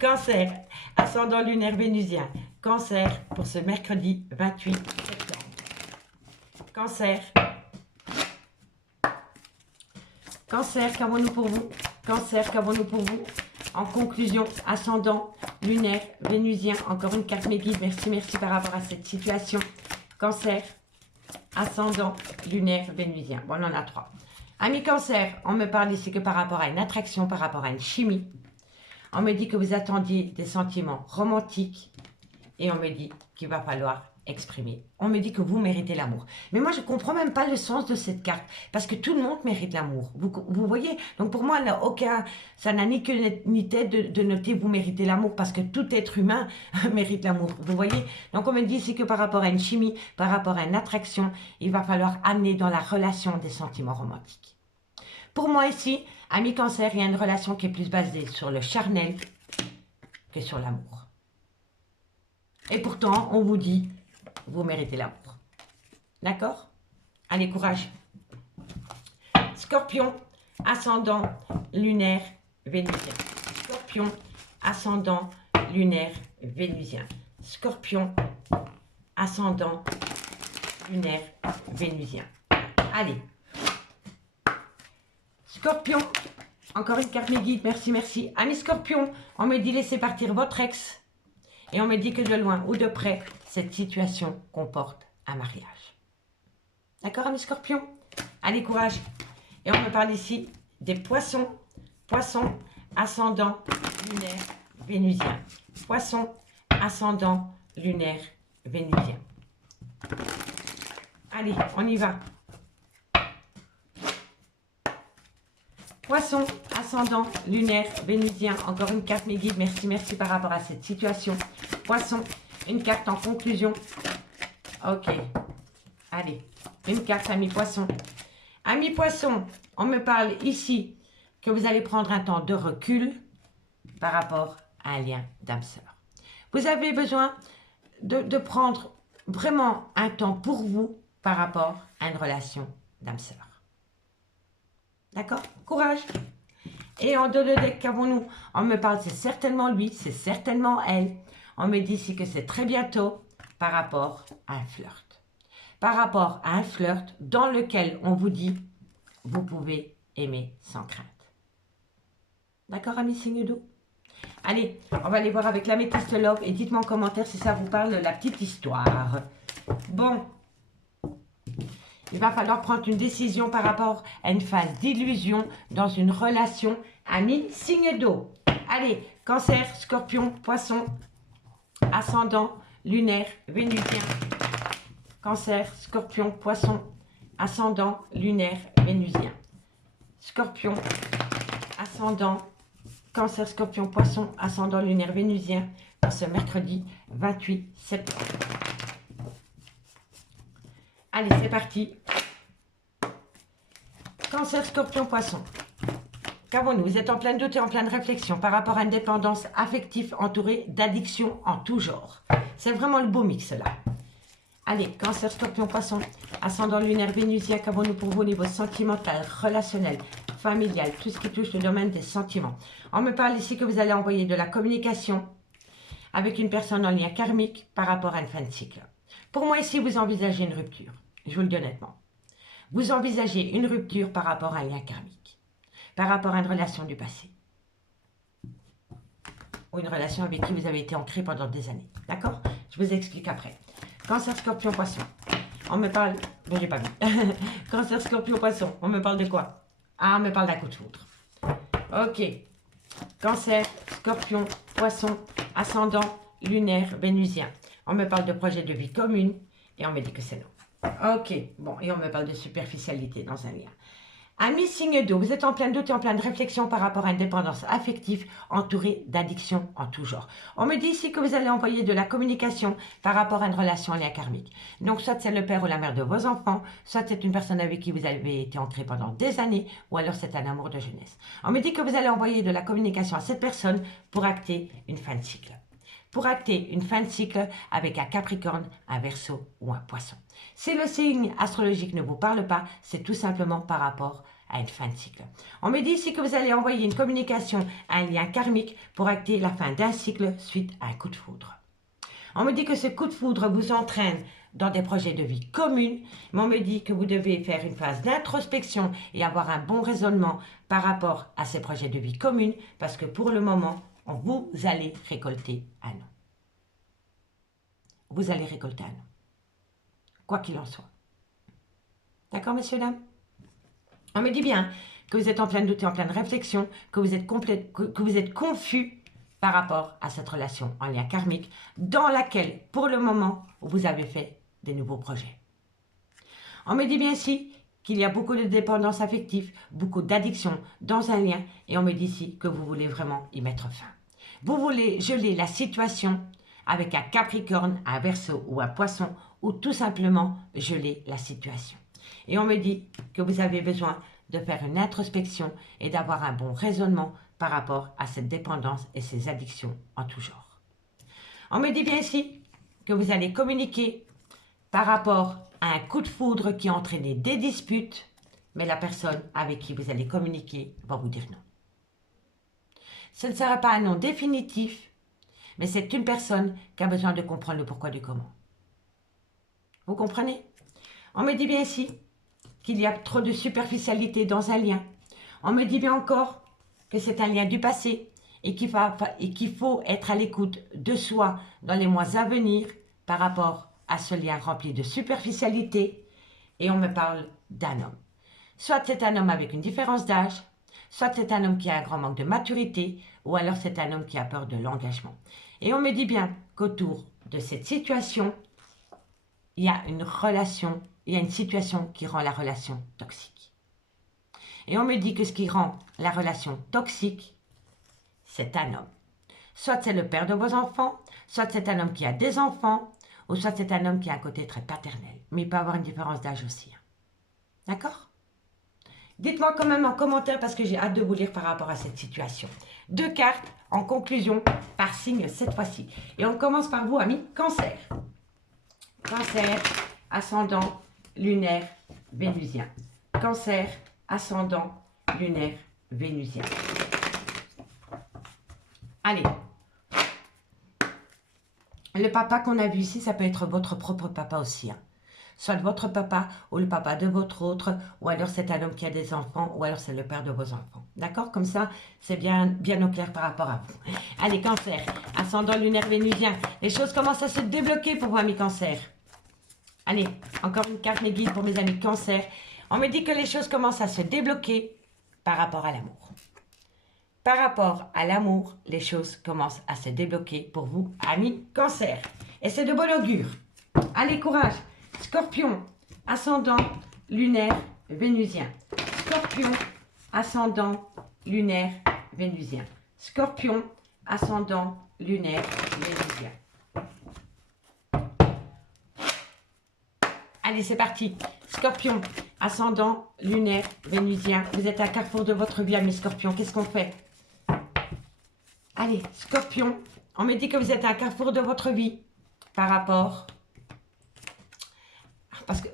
Cancer, ascendant lunaire vénusien. Cancer pour ce mercredi 28 septembre. Cancer. Cancer, qu'avons-nous pour vous? Cancer, qu'avons-nous pour vous? En conclusion, ascendant, lunaire, vénusien, encore une carte mes guides, merci par rapport à cette situation. Cancer, ascendant, lunaire, vénusien. Bon, on en a 3. Amis Cancer, on me parle ici que par rapport à une attraction, par rapport à une chimie. On me dit que vous attendiez des sentiments romantiques et on me dit qu'il va falloir exprimer. On me dit que vous méritez l'amour. Mais moi, je ne comprends même pas le sens de cette carte. Parce que tout le monde mérite l'amour. Vous voyez? Donc pour moi, ça n'a ni queue ni tête de noter vous méritez l'amour. Parce que tout être humain mérite l'amour. Vous voyez? Donc on me dit ici que par rapport à une chimie, par rapport à une attraction, il va falloir amener dans la relation des sentiments romantiques. Pour moi ici, ami Cancer, il y a une relation qui est plus basée sur le charnel que sur l'amour. Et pourtant, on vous dit vous méritez l'amour. D'accord? Allez, courage. Scorpion, ascendant, lunaire, vénusien. Scorpion, ascendant, lunaire, vénusien. Scorpion, ascendant, lunaire, vénusien. Allez. Scorpion, encore une carte mes guides, merci. Amis Scorpion, on me dit laissez partir votre ex. Et on me dit que de loin ou de près, cette situation comporte un mariage. D'accord, amis Scorpions? Allez, courage. Et on me parle ici des poissons. Poissons, ascendant, lunaire, vénusien. Poissons, ascendant, lunaire, vénusien. Allez, on y va. Poisson, ascendant, lunaire, vénusien. Encore une carte mes guides, merci par rapport à cette situation. Poisson, une carte en conclusion. Ok. Allez, une carte amis poisson. Amis poisson, on me parle ici que vous allez prendre un temps de recul par rapport à un lien d'âme sœur. Vous avez besoin de prendre vraiment un temps pour vous par rapport à une relation d'âme sœur. D'accord? Courage. Et en dos de deck, qu'avons-nous? On me parle, c'est certainement lui, c'est certainement elle. On me dit ici que c'est très bientôt par rapport à un flirt. Par rapport à un flirt dans lequel on vous dit, vous pouvez aimer sans crainte. D'accord, amis signe d'eau? Allez, on va aller voir avec l'améthyste love et dites-moi en commentaire si ça vous parle de la petite histoire. Bon, il va falloir prendre une décision par rapport à une phase d'illusion dans une relation ami signe d'eau. Allez, cancer, scorpion, poisson, ascendant, lunaire, vénusien. Cancer, scorpion, poisson, ascendant, lunaire, vénusien. Scorpion, ascendant, cancer, scorpion, poisson, ascendant, lunaire, vénusien pour ce mercredi 28 septembre. Allez, c'est parti. Cancer, scorpion, poisson. Qu'avons-nous? Vous êtes en plein doute et en pleine réflexion par rapport à une dépendance affective entourée d'addictions en tout genre. C'est vraiment le beau mix là. Allez, cancer, scorpion, poisson, ascendant lunaire, vénusien, qu'avons-nous pour vous au niveau sentimental, relationnel, familial, tout ce qui touche le domaine des sentiments. On me parle ici que vous allez envoyer de la communication avec une personne en lien karmique par rapport à une fin de cycle. Pour moi ici, vous envisagez une rupture. Je vous le dis honnêtement. Vous envisagez une rupture par rapport à un lien karmique, par rapport à une relation du passé, ou une relation avec qui vous avez été ancré pendant des années. D'accord? Je vous explique après. Cancer, scorpion, poisson. On me parle... Bon, j'ai pas vu. Cancer, scorpion, poisson. On me parle de quoi? Ah, on me parle d'un coup de foudre. Ok. Cancer, scorpion, poisson, ascendant, lunaire, vénusien. On me parle de projet de vie commune et on me dit que c'est non. Ok, bon, et on me parle de superficialité dans un lien. Amis signe d'eau, vous êtes en plein doute et en pleine réflexion par rapport à une dépendance affective entourée d'addictions en tout genre. On me dit ici que vous allez envoyer de la communication par rapport à une relation en lien karmique. Donc soit c'est le père ou la mère de vos enfants, soit c'est une personne avec qui vous avez été ancré pendant des années, ou alors c'est un amour de jeunesse. On me dit que vous allez envoyer de la communication à cette personne pour acter une fin de cycle. Pour acter une fin de cycle avec un Capricorne, un Verseau ou un Poisson. Si le signe astrologique ne vous parle pas, c'est tout simplement par rapport à une fin de cycle. On me dit ici que vous allez envoyer une communication à un lien karmique pour acter la fin d'un cycle suite à un coup de foudre. On me dit que ce coup de foudre vous entraîne dans des projets de vie communs, mais on me dit que vous devez faire une phase d'introspection et avoir un bon raisonnement par rapport à ces projets de vie communs, parce que pour le moment, vous allez récolter un non. Vous allez récolter un non. Quoi qu'il en soit. D'accord, messieurs, dames? On me dit bien que vous êtes en plein doute et en pleine réflexion, que vous êtes confus par rapport à cette relation en lien karmique, dans laquelle, pour le moment, vous avez fait des nouveaux projets. On me dit bien ici qu'il y a beaucoup de dépendance affective, beaucoup d'addiction dans un lien, et on me dit ici que vous voulez vraiment y mettre fin. Vous voulez geler la situation avec un Capricorne, un Verseau ou un Poisson, ou tout simplement geler la situation. Et on me dit que vous avez besoin de faire une introspection et d'avoir un bon raisonnement par rapport à cette dépendance et ces addictions en tout genre. On me dit bien ici que vous allez communiquer par rapport à un coup de foudre qui a entraîné des disputes, mais la personne avec qui vous allez communiquer va vous dire non. Ce ne sera pas un non définitif, mais c'est une personne qui a besoin de comprendre le pourquoi du comment. Vous comprenez? On me dit bien ici qu'il y a trop de superficialité dans un lien. On me dit bien encore que c'est un lien du passé et qu'il faut être à l'écoute de soi dans les mois à venir par rapport à ce lien rempli de superficialité. Et on me parle d'un homme. Soit c'est un homme avec une différence d'âge, soit c'est un homme qui a un grand manque de maturité, ou alors c'est un homme qui a peur de l'engagement. Et on me dit bien qu'autour de cette situation, il y a une situation qui rend la relation toxique. Et on me dit que ce qui rend la relation toxique, c'est un homme. Soit c'est le père de vos enfants, soit c'est un homme qui a des enfants, ou soit c'est un homme qui a un côté très paternel. Mais il peut avoir une différence d'âge aussi. D'accord? Dites-moi quand même en commentaire parce que j'ai hâte de vous lire par rapport à cette situation. 2 cartes en conclusion par signe cette fois-ci. Et on commence par vous, amis, Cancer. Cancer, ascendant, lunaire, vénusien. Cancer, ascendant, lunaire, vénusien. Allez. Le papa qu'on a vu ici, ça peut être votre propre papa aussi. Hein. Soit votre papa ou le papa de votre autre, ou alors c'est un homme qui a des enfants, ou alors c'est le père de vos enfants. D'accord? Comme ça, c'est bien au clair par rapport à vous. Allez, cancer, ascendant lunaire vénusien. Les choses commencent à se débloquer pour vous, amis cancer. Allez, encore une carte mes guides pour mes amis cancer. On me dit que les choses commencent à se débloquer par rapport à l'amour. Par rapport à l'amour, les choses commencent à se débloquer pour vous, amis cancer. Et c'est de bon augure. Allez, courage. Scorpion, ascendant lunaire vénusien. Scorpion, ascendant lunaire vénusien. Scorpion, ascendant lunaire vénusien. Allez, c'est parti. Scorpion, ascendant lunaire vénusien. Vous êtes à carrefour de votre vie, amis Scorpion. Qu'est-ce qu'on fait? Allez, Scorpion, on me dit que vous êtes à un carrefour de votre vie par rapport... Parce que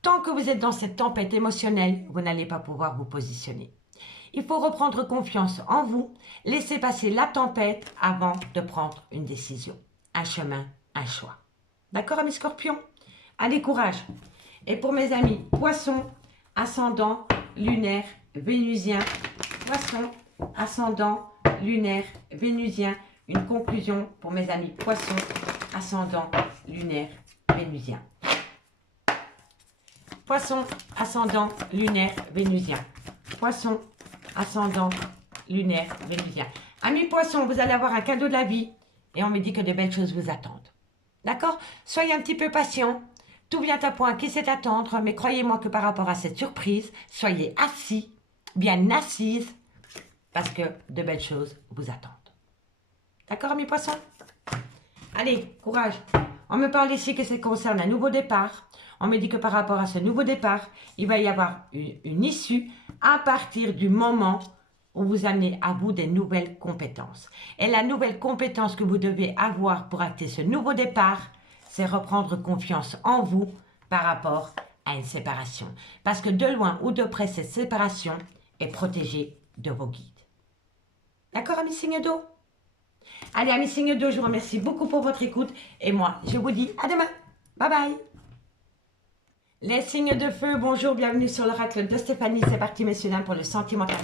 tant que vous êtes dans cette tempête émotionnelle, vous n'allez pas pouvoir vous positionner. Il faut reprendre confiance en vous, laisser passer la tempête avant de prendre une décision. Un chemin, un choix. D'accord, amis Scorpions? Allez, courage. Et pour mes amis Poissons, ascendant lunaire vénusien. Poissons, ascendant lunaire vénusien. Une conclusion pour mes amis Poissons, ascendant lunaire vénusien. Poisson, ascendant, lunaire, vénusien. Poisson, ascendant, lunaire, vénusien. Amis poissons, vous allez avoir un cadeau de la vie et on me dit que de belles choses vous attendent. D'accord? Soyez un petit peu patient. Tout vient à point qui sait attendre, mais croyez-moi que par rapport à cette surprise, soyez assis, bien assises, parce que de belles choses vous attendent. D'accord, amis poissons? Allez, courage. On me parle ici que ça concerne un nouveau départ. On me dit que par rapport à ce nouveau départ, il va y avoir une issue à partir du moment où vous amenez à vous des nouvelles compétences. Et la nouvelle compétence que vous devez avoir pour acter ce nouveau départ, c'est reprendre confiance en vous par rapport à une séparation. Parce que de loin ou de près, cette séparation est protégée de vos guides. D'accord, amis signes d'eau? Allez, amis signes d'eau, je vous remercie beaucoup pour votre écoute. Et moi, je vous dis à demain. Bye bye. Les signes de feu, bonjour, bienvenue sur l'oracle de Stéphanie. C'est parti, messieurs, dames, pour le sentimental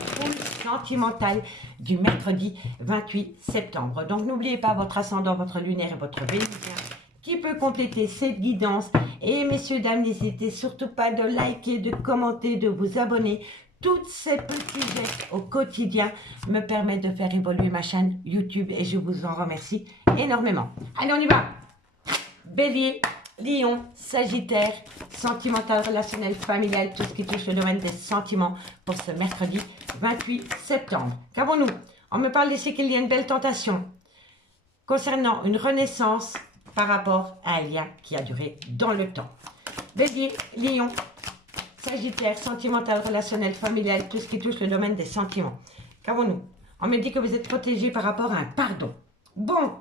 du mercredi 28 septembre. Donc, n'oubliez pas votre ascendant, votre lunaire et votre vénusien qui peut compléter cette guidance. Et messieurs, dames, n'hésitez surtout pas de liker, de commenter, de vous abonner. Toutes ces petits gestes au quotidien me permettent de faire évoluer ma chaîne YouTube et je vous en remercie énormément. Allez, on y va. Bélier, Lion, Sagittaire, sentimental, relationnel, familial, tout ce qui touche le domaine des sentiments pour ce mercredi 28 septembre. Qu'avons-nous? On me parle ici qu'il y a une belle tentation concernant une renaissance par rapport à un lien qui a duré dans le temps. Bélier, Lion, Sagittaire, sentimental, relationnel, familial, tout ce qui touche le domaine des sentiments. Qu'avons-nous? On me dit que vous êtes protégé par rapport à un pardon. Bon,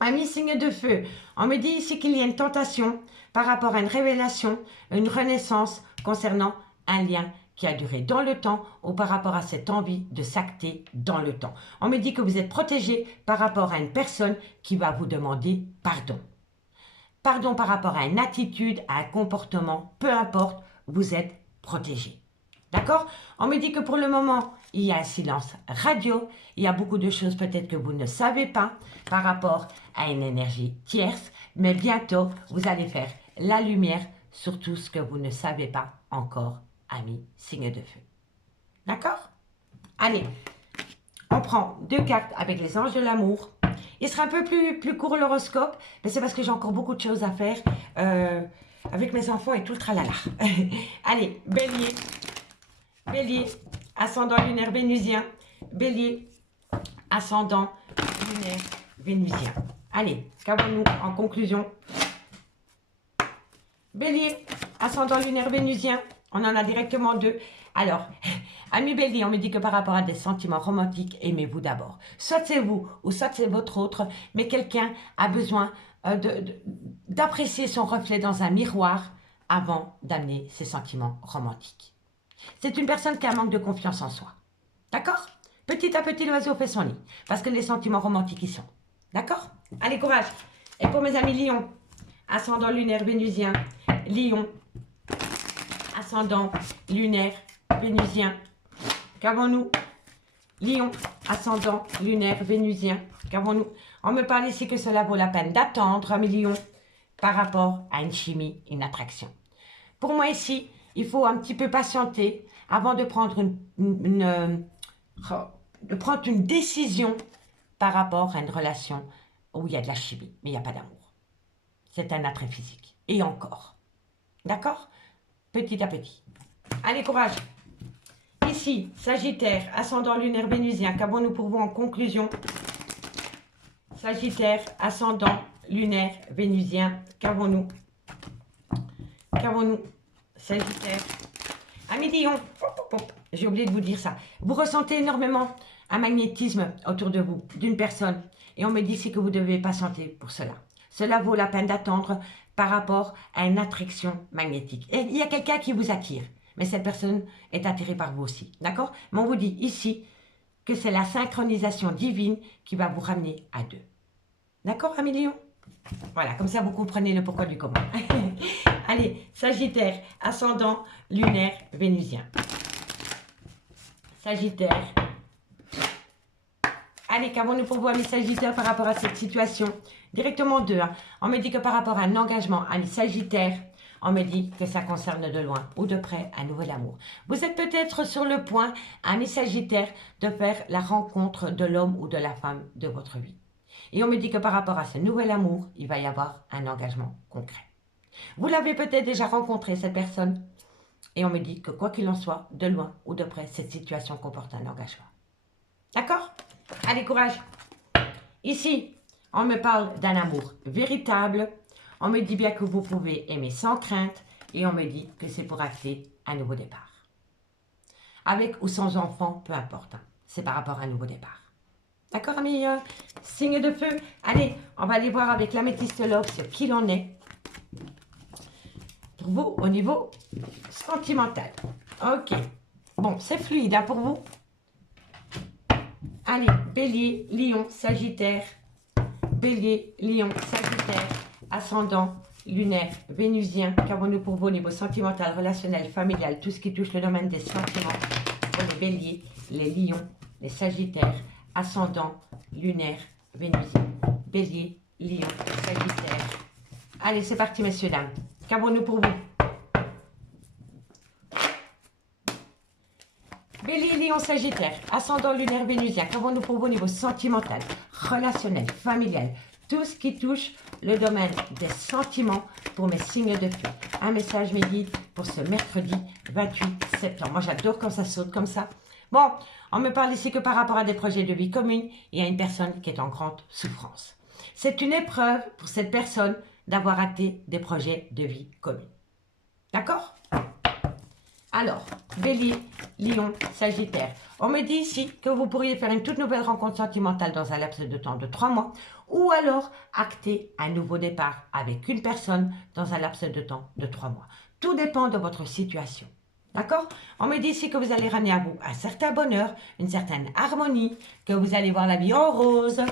amis signe de feu, on me dit ici qu'il y a une tentation par rapport à une révélation, une renaissance concernant un lien qui a duré dans le temps ou par rapport à cette envie de s'acter dans le temps. On me dit que vous êtes protégé par rapport à une personne qui va vous demander pardon. Pardon par rapport à une attitude, à un comportement, peu importe, vous êtes protégé. D'accord? On me dit que pour le moment, il y a un silence radio. Il y a beaucoup de choses peut-être que vous ne savez pas par rapport à une énergie tierce. Mais bientôt, vous allez faire la lumière sur tout ce que vous ne savez pas encore, amis signes de feu. D'accord? Allez, on prend 2 cartes avec les anges de l'amour. Il sera un peu plus court l'horoscope, mais c'est parce que j'ai encore beaucoup de choses à faire avec mes enfants et tout le tralala. Allez, Bélier. Bélier, ascendant lunaire vénusien. Bélier, ascendant lunaire vénusien. Allez, qu'avons-nous en conclusion? Bélier, ascendant lunaire vénusien. On en a directement 2. Alors, amis Bélier, on me dit que par rapport à des sentiments romantiques, aimez-vous d'abord. Soit c'est vous, ou soit c'est votre autre, mais quelqu'un a besoin d'apprécier son reflet dans un miroir avant d'amener ses sentiments romantiques. C'est une personne qui a un manque de confiance en soi. D'accord? Petit à petit, l'oiseau fait son nid. Parce que les sentiments romantiques y sont. D'accord? Allez, courage. Et pour mes amis Lion, ascendant lunaire vénusien, Lion, ascendant lunaire vénusien, qu'avons-nous? Lion, ascendant lunaire vénusien, qu'avons-nous? On me parle ici que cela vaut la peine d'attendre, mes lions, par rapport à une chimie, une attraction. Pour moi ici, il faut un petit peu patienter avant de prendre une décision par rapport à une relation où il y a de la chimie, mais il n'y a pas d'amour. C'est un attrait physique. Et encore. D'accord? Petit à petit. Allez, courage. Ici, Sagittaire, ascendant lunaire vénusien, qu'avons-nous pour vous en conclusion? Sagittaire, ascendant lunaire vénusien, qu'avons-nous? Qu'avons-nous? Sagittaire. Amis Lion, j'ai oublié de vous dire ça. Vous ressentez énormément un magnétisme autour de vous, d'une personne. Et on me dit ici que vous devez patienter pour cela. Cela vaut la peine d'attendre par rapport à une attraction magnétique. Et il y a quelqu'un qui vous attire. Mais cette personne est attirée par vous aussi. D'accord? Mais on vous dit ici que c'est la synchronisation divine qui va vous ramener à deux. D'accord, amis Lion? Voilà, comme ça vous comprenez le pourquoi du comment. Allez, Sagittaire, ascendant lunaire vénusien. Sagittaire. Allez, qu'avons-nous pour vous, amis Sagittaires, par rapport à cette situation? Directement deux. Hein. On me dit que par rapport à un engagement, amis Sagittaire, on me dit que ça concerne de loin ou de près un nouvel amour. Vous êtes peut-être sur le point, amis Sagittaire, de faire la rencontre de l'homme ou de la femme de votre vie. Et on me dit que par rapport à ce nouvel amour, il va y avoir un engagement concret. Vous l'avez peut-être déjà rencontré, cette personne. Et on me dit que quoi qu'il en soit, de loin ou de près, cette situation comporte un engagement. D'accord? Allez, courage. Ici, on me parle d'un amour véritable. On me dit bien que vous pouvez aimer sans crainte. Et on me dit que c'est pour acter un nouveau départ. Avec ou sans enfant, peu importe. Hein. C'est par rapport à un nouveau départ. D'accord, amis? Signe de feu. Allez, on va aller voir avec l'améthyste love ce qu'il en est. Pour vous, au niveau sentimental. Ok. Bon, c'est fluide hein, pour vous. Allez, Bélier, Lion, Sagittaire. Bélier, Lion, Sagittaire. Ascendant, lunaire, vénusien. Qu'avons-nous pour vous au niveau sentimental, relationnel, familial, tout ce qui touche le domaine des sentiments. Pour les Béliers, les Lions, les Sagittaires. Ascendant, lunaire, vénusien. Bélier, Lion, Sagittaire. Allez, c'est parti, messieurs, dames. Qu'avons-nous pour vous? Bélier, Lion, Sagittaire, ascendant lunaire vénusien. Qu'avons-nous pour vous au niveau sentimental, relationnel, familial, tout ce qui touche le domaine des sentiments pour mes signes de feu. Un message mes guides pour ce mercredi 28 septembre. Moi, j'adore quand ça saute comme ça. Bon, on me parle ici que par rapport à des projets de vie commune, il y a une personne qui est en grande souffrance. C'est une épreuve pour cette personne d'avoir raté des projets de vie commune. D'accord? Alors, Bélier, Lion, Sagittaire. On me dit ici que vous pourriez faire une toute nouvelle rencontre sentimentale dans un laps de temps de 3 mois ou alors acter un nouveau départ avec une personne dans un laps de temps de 3 mois. Tout dépend de votre situation. D'accord? On me dit ici que vous allez ramener à vous un certain bonheur, une certaine harmonie, que vous allez voir la vie en rose.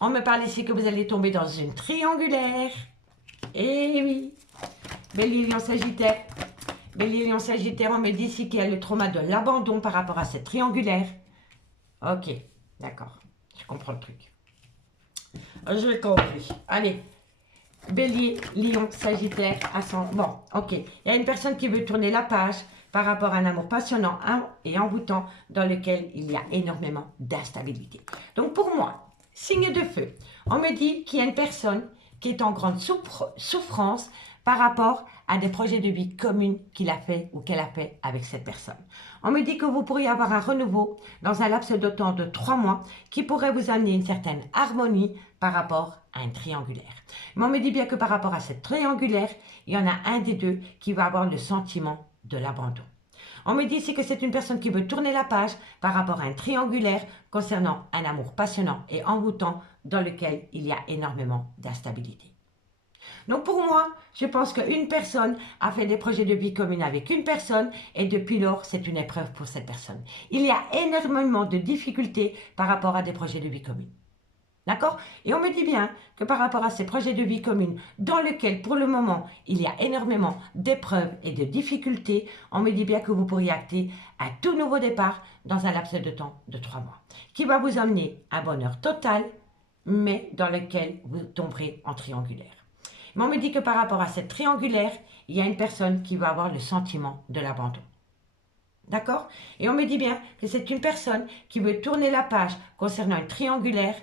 On me parle ici que vous allez tomber dans une triangulaire. Eh oui. Bélier, Lion, Sagittaire. Bélier, Lion, Sagittaire, on me dit ici qu'il y a le trauma de l'abandon par rapport à cette triangulaire. Ok, d'accord. Je comprends le truc. Je compris. Allez. Bélier, Lion, Sagittaire, ascendant. Bon, ok. Il y a une personne qui veut tourner la page par rapport à un amour passionnant et envoûtant dans lequel il y a énormément d'instabilité. Donc pour moi, signe de feu, on me dit qu'il y a une personne qui est en grande souffrance par rapport à des projets de vie communs qu'il a fait ou qu'elle a fait avec cette personne. On me dit que vous pourriez avoir un renouveau dans un laps de temps de 3 mois qui pourrait vous amener une certaine harmonie par rapport à un triangulaire. Mais on me dit bien que par rapport à cette triangulaire, il y en a un des deux qui va avoir le sentiment de l'abandon. On me dit ici que c'est une personne qui veut tourner la page par rapport à un triangulaire concernant un amour passionnant et envoûtant dans lequel il y a énormément d'instabilité. Donc pour moi, je pense qu'une personne a fait des projets de vie commune avec une personne et depuis lors, c'est une épreuve pour cette personne. Il y a énormément de difficultés par rapport à des projets de vie commune. D'accord? Et on me dit bien que par rapport à ces projets de vie commune, dans lesquels pour le moment, il y a énormément d'épreuves et de difficultés, on me dit bien que vous pourriez acter un tout nouveau départ dans un laps de temps de 3 mois, qui va vous amener un bonheur total, mais dans lequel vous tomberez en triangulaire. Mais on me dit que par rapport à cette triangulaire, il y a une personne qui va avoir le sentiment de l'abandon. D'accord? Et on me dit bien que c'est une personne qui veut tourner la page concernant une triangulaire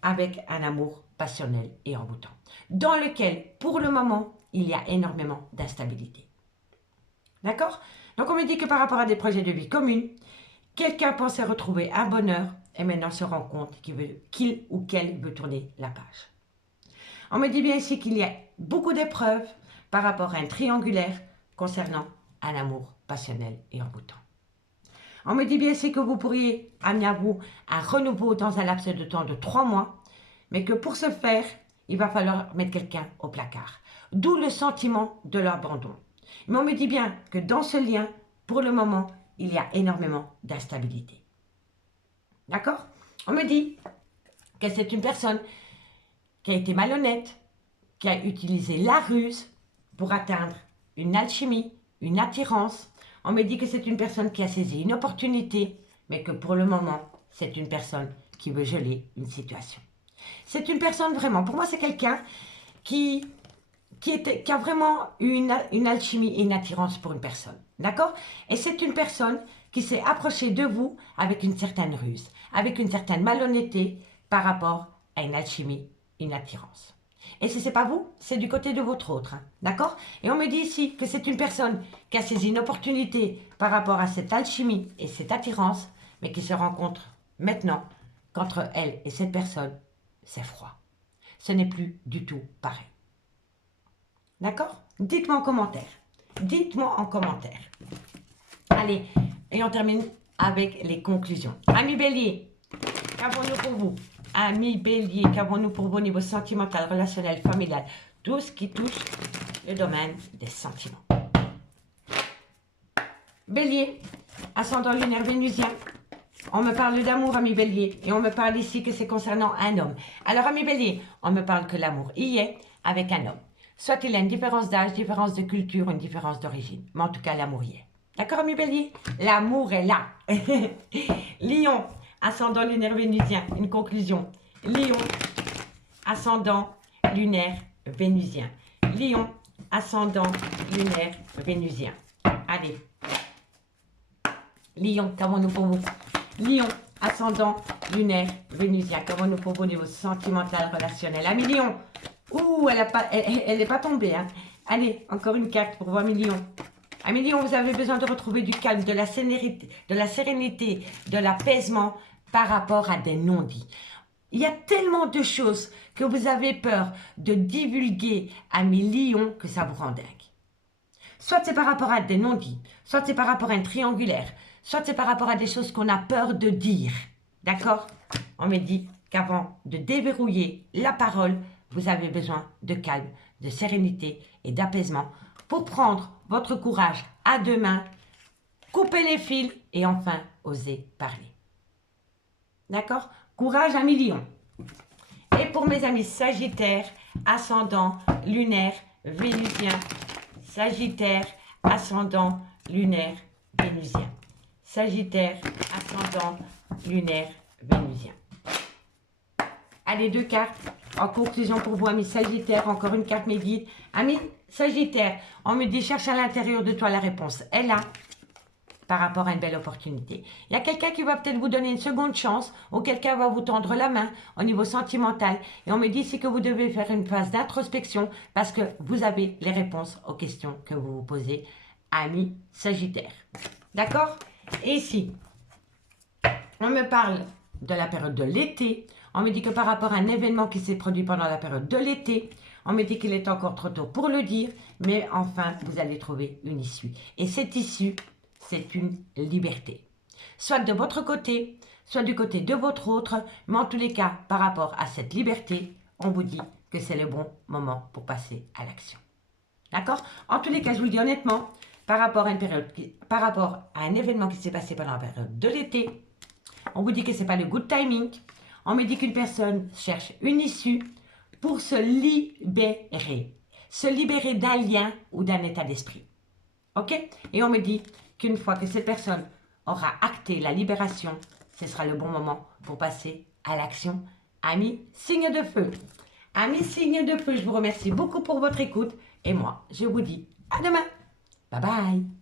avec un amour passionnel et envoûtant, dans lequel, pour le moment, il y a énormément d'instabilité. D'accord? Donc on me dit que par rapport à des projets de vie communs, quelqu'un pensait retrouver un bonheur et maintenant se rend compte qu'il ou qu'elle veut tourner la page. On me dit bien ici qu'il y a beaucoup d'épreuves par rapport à un triangulaire concernant un amour passionnel et envoûtant. On me dit bien ici que vous pourriez amener à vous un renouveau dans un laps de temps de 3 mois, mais que pour ce faire, il va falloir mettre quelqu'un au placard. D'où le sentiment de l'abandon. Mais on me dit bien que dans ce lien, pour le moment, il y a énormément d'instabilité. D'accord? On me dit que c'est une personne qui a été malhonnête, qui a utilisé la ruse pour atteindre une alchimie, une attirance. On me dit que c'est une personne qui a saisi une opportunité, mais que pour le moment, c'est une personne qui veut geler une situation. C'est une personne vraiment, pour moi c'est quelqu'un qui a vraiment eu une alchimie et une attirance pour une personne. D'accord? Et c'est une personne qui s'est approchée de vous avec une certaine ruse, avec une certaine malhonnêteté par rapport à une alchimie, une attirance. Et si ce n'est pas vous, c'est du côté de votre autre. Hein, d'accord? Et on me dit ici que c'est une personne qui a saisi une opportunité par rapport à cette alchimie et cette attirance, mais qui se rencontre maintenant qu'entre elle et cette personne, c'est froid. Ce n'est plus du tout pareil. D'accord? Dites-moi en commentaire. Dites-moi en commentaire. Allez, et on termine avec les conclusions. Amis Bélier, qu'avons-nous pour vous? Amis Bélier, qu'avons-nous pour vous au niveau sentimental, relationnel, familial, tout ce qui touche le domaine des sentiments. Bélier, ascendant lunaire vénusien, on me parle d'amour, ami Bélier, et on me parle ici que c'est concernant un homme. Alors, ami Bélier, on me parle que l'amour y est avec un homme. Soit il y a une différence d'âge, différence de culture, une différence d'origine, mais en tout cas, l'amour y est. D'accord, ami Bélier? L'amour est là. Lion, ascendant lunaire vénusien, une conclusion. Lion, ascendant lunaire vénusien. Lion, ascendant lunaire vénusien. Allez. Lion, qu'avons-nous pour vous? Lion, ascendant lunaire vénusien. Qu'avons-nous pour vous au niveau sentimental, relationnel? Ami Lion. Ouh, elle n'est pas tombée. Hein. Allez, encore une carte pour vous, ami Lion. Ami Lion, vous avez besoin de retrouver du calme, de la sérénité, de l'apaisement par rapport à des non-dits. Il y a tellement de choses que vous avez peur de divulguer, ami Lion, que ça vous rend dingue. Soit c'est par rapport à des non-dits, soit c'est par rapport à un triangulaire, soit c'est par rapport à des choses qu'on a peur de dire. D'accord? On me dit qu'avant de déverrouiller la parole, vous avez besoin de calme, de sérénité et d'apaisement pour prendre votre courage à deux mains, couper les fils et enfin oser parler. D'accord? Courage, ami Lion. Et pour mes amis Sagittaires, ascendant, lunaire, vénusien. Sagittaire, ascendant, lunaire, vénusien. Sagittaire, ascendant, lunaire, vénusien. Allez, 2 cartes. En conclusion pour vous, amis Sagittaires, encore une carte mes guides. Amis Sagittaires, on me dit cherche à l'intérieur de toi la réponse. Elle est là, par rapport à une belle opportunité. Il y a quelqu'un qui va peut-être vous donner une seconde chance ou quelqu'un va vous tendre la main au niveau sentimental. Et on me dit ici que vous devez faire une phase d'introspection parce que vous avez les réponses aux questions que vous vous posez, amis Sagittaires. D'accord? Et ici, on me parle de la période de l'été. On me dit que par rapport à un événement qui s'est produit pendant la période de l'été, on me dit qu'il est encore trop tôt pour le dire, mais enfin, vous allez trouver une issue. Et cette issue, c'est une liberté. Soit de votre côté, soit du côté de votre autre, mais en tous les cas, par rapport à cette liberté, on vous dit que c'est le bon moment pour passer à l'action. D'accord? En tous les cas, je vous le dis honnêtement, par rapport à un événement qui s'est passé pendant la période de l'été, on vous dit que ce n'est pas le good timing. On me dit qu'une personne cherche une issue pour se libérer d'un lien ou d'un état d'esprit. Ok? Et on me dit qu'une fois que cette personne aura acté la libération, ce sera le bon moment pour passer à l'action. Amis, signe de feu. Amis, signe de feu, je vous remercie beaucoup pour votre écoute. Et moi, je vous dis à demain. Bye bye.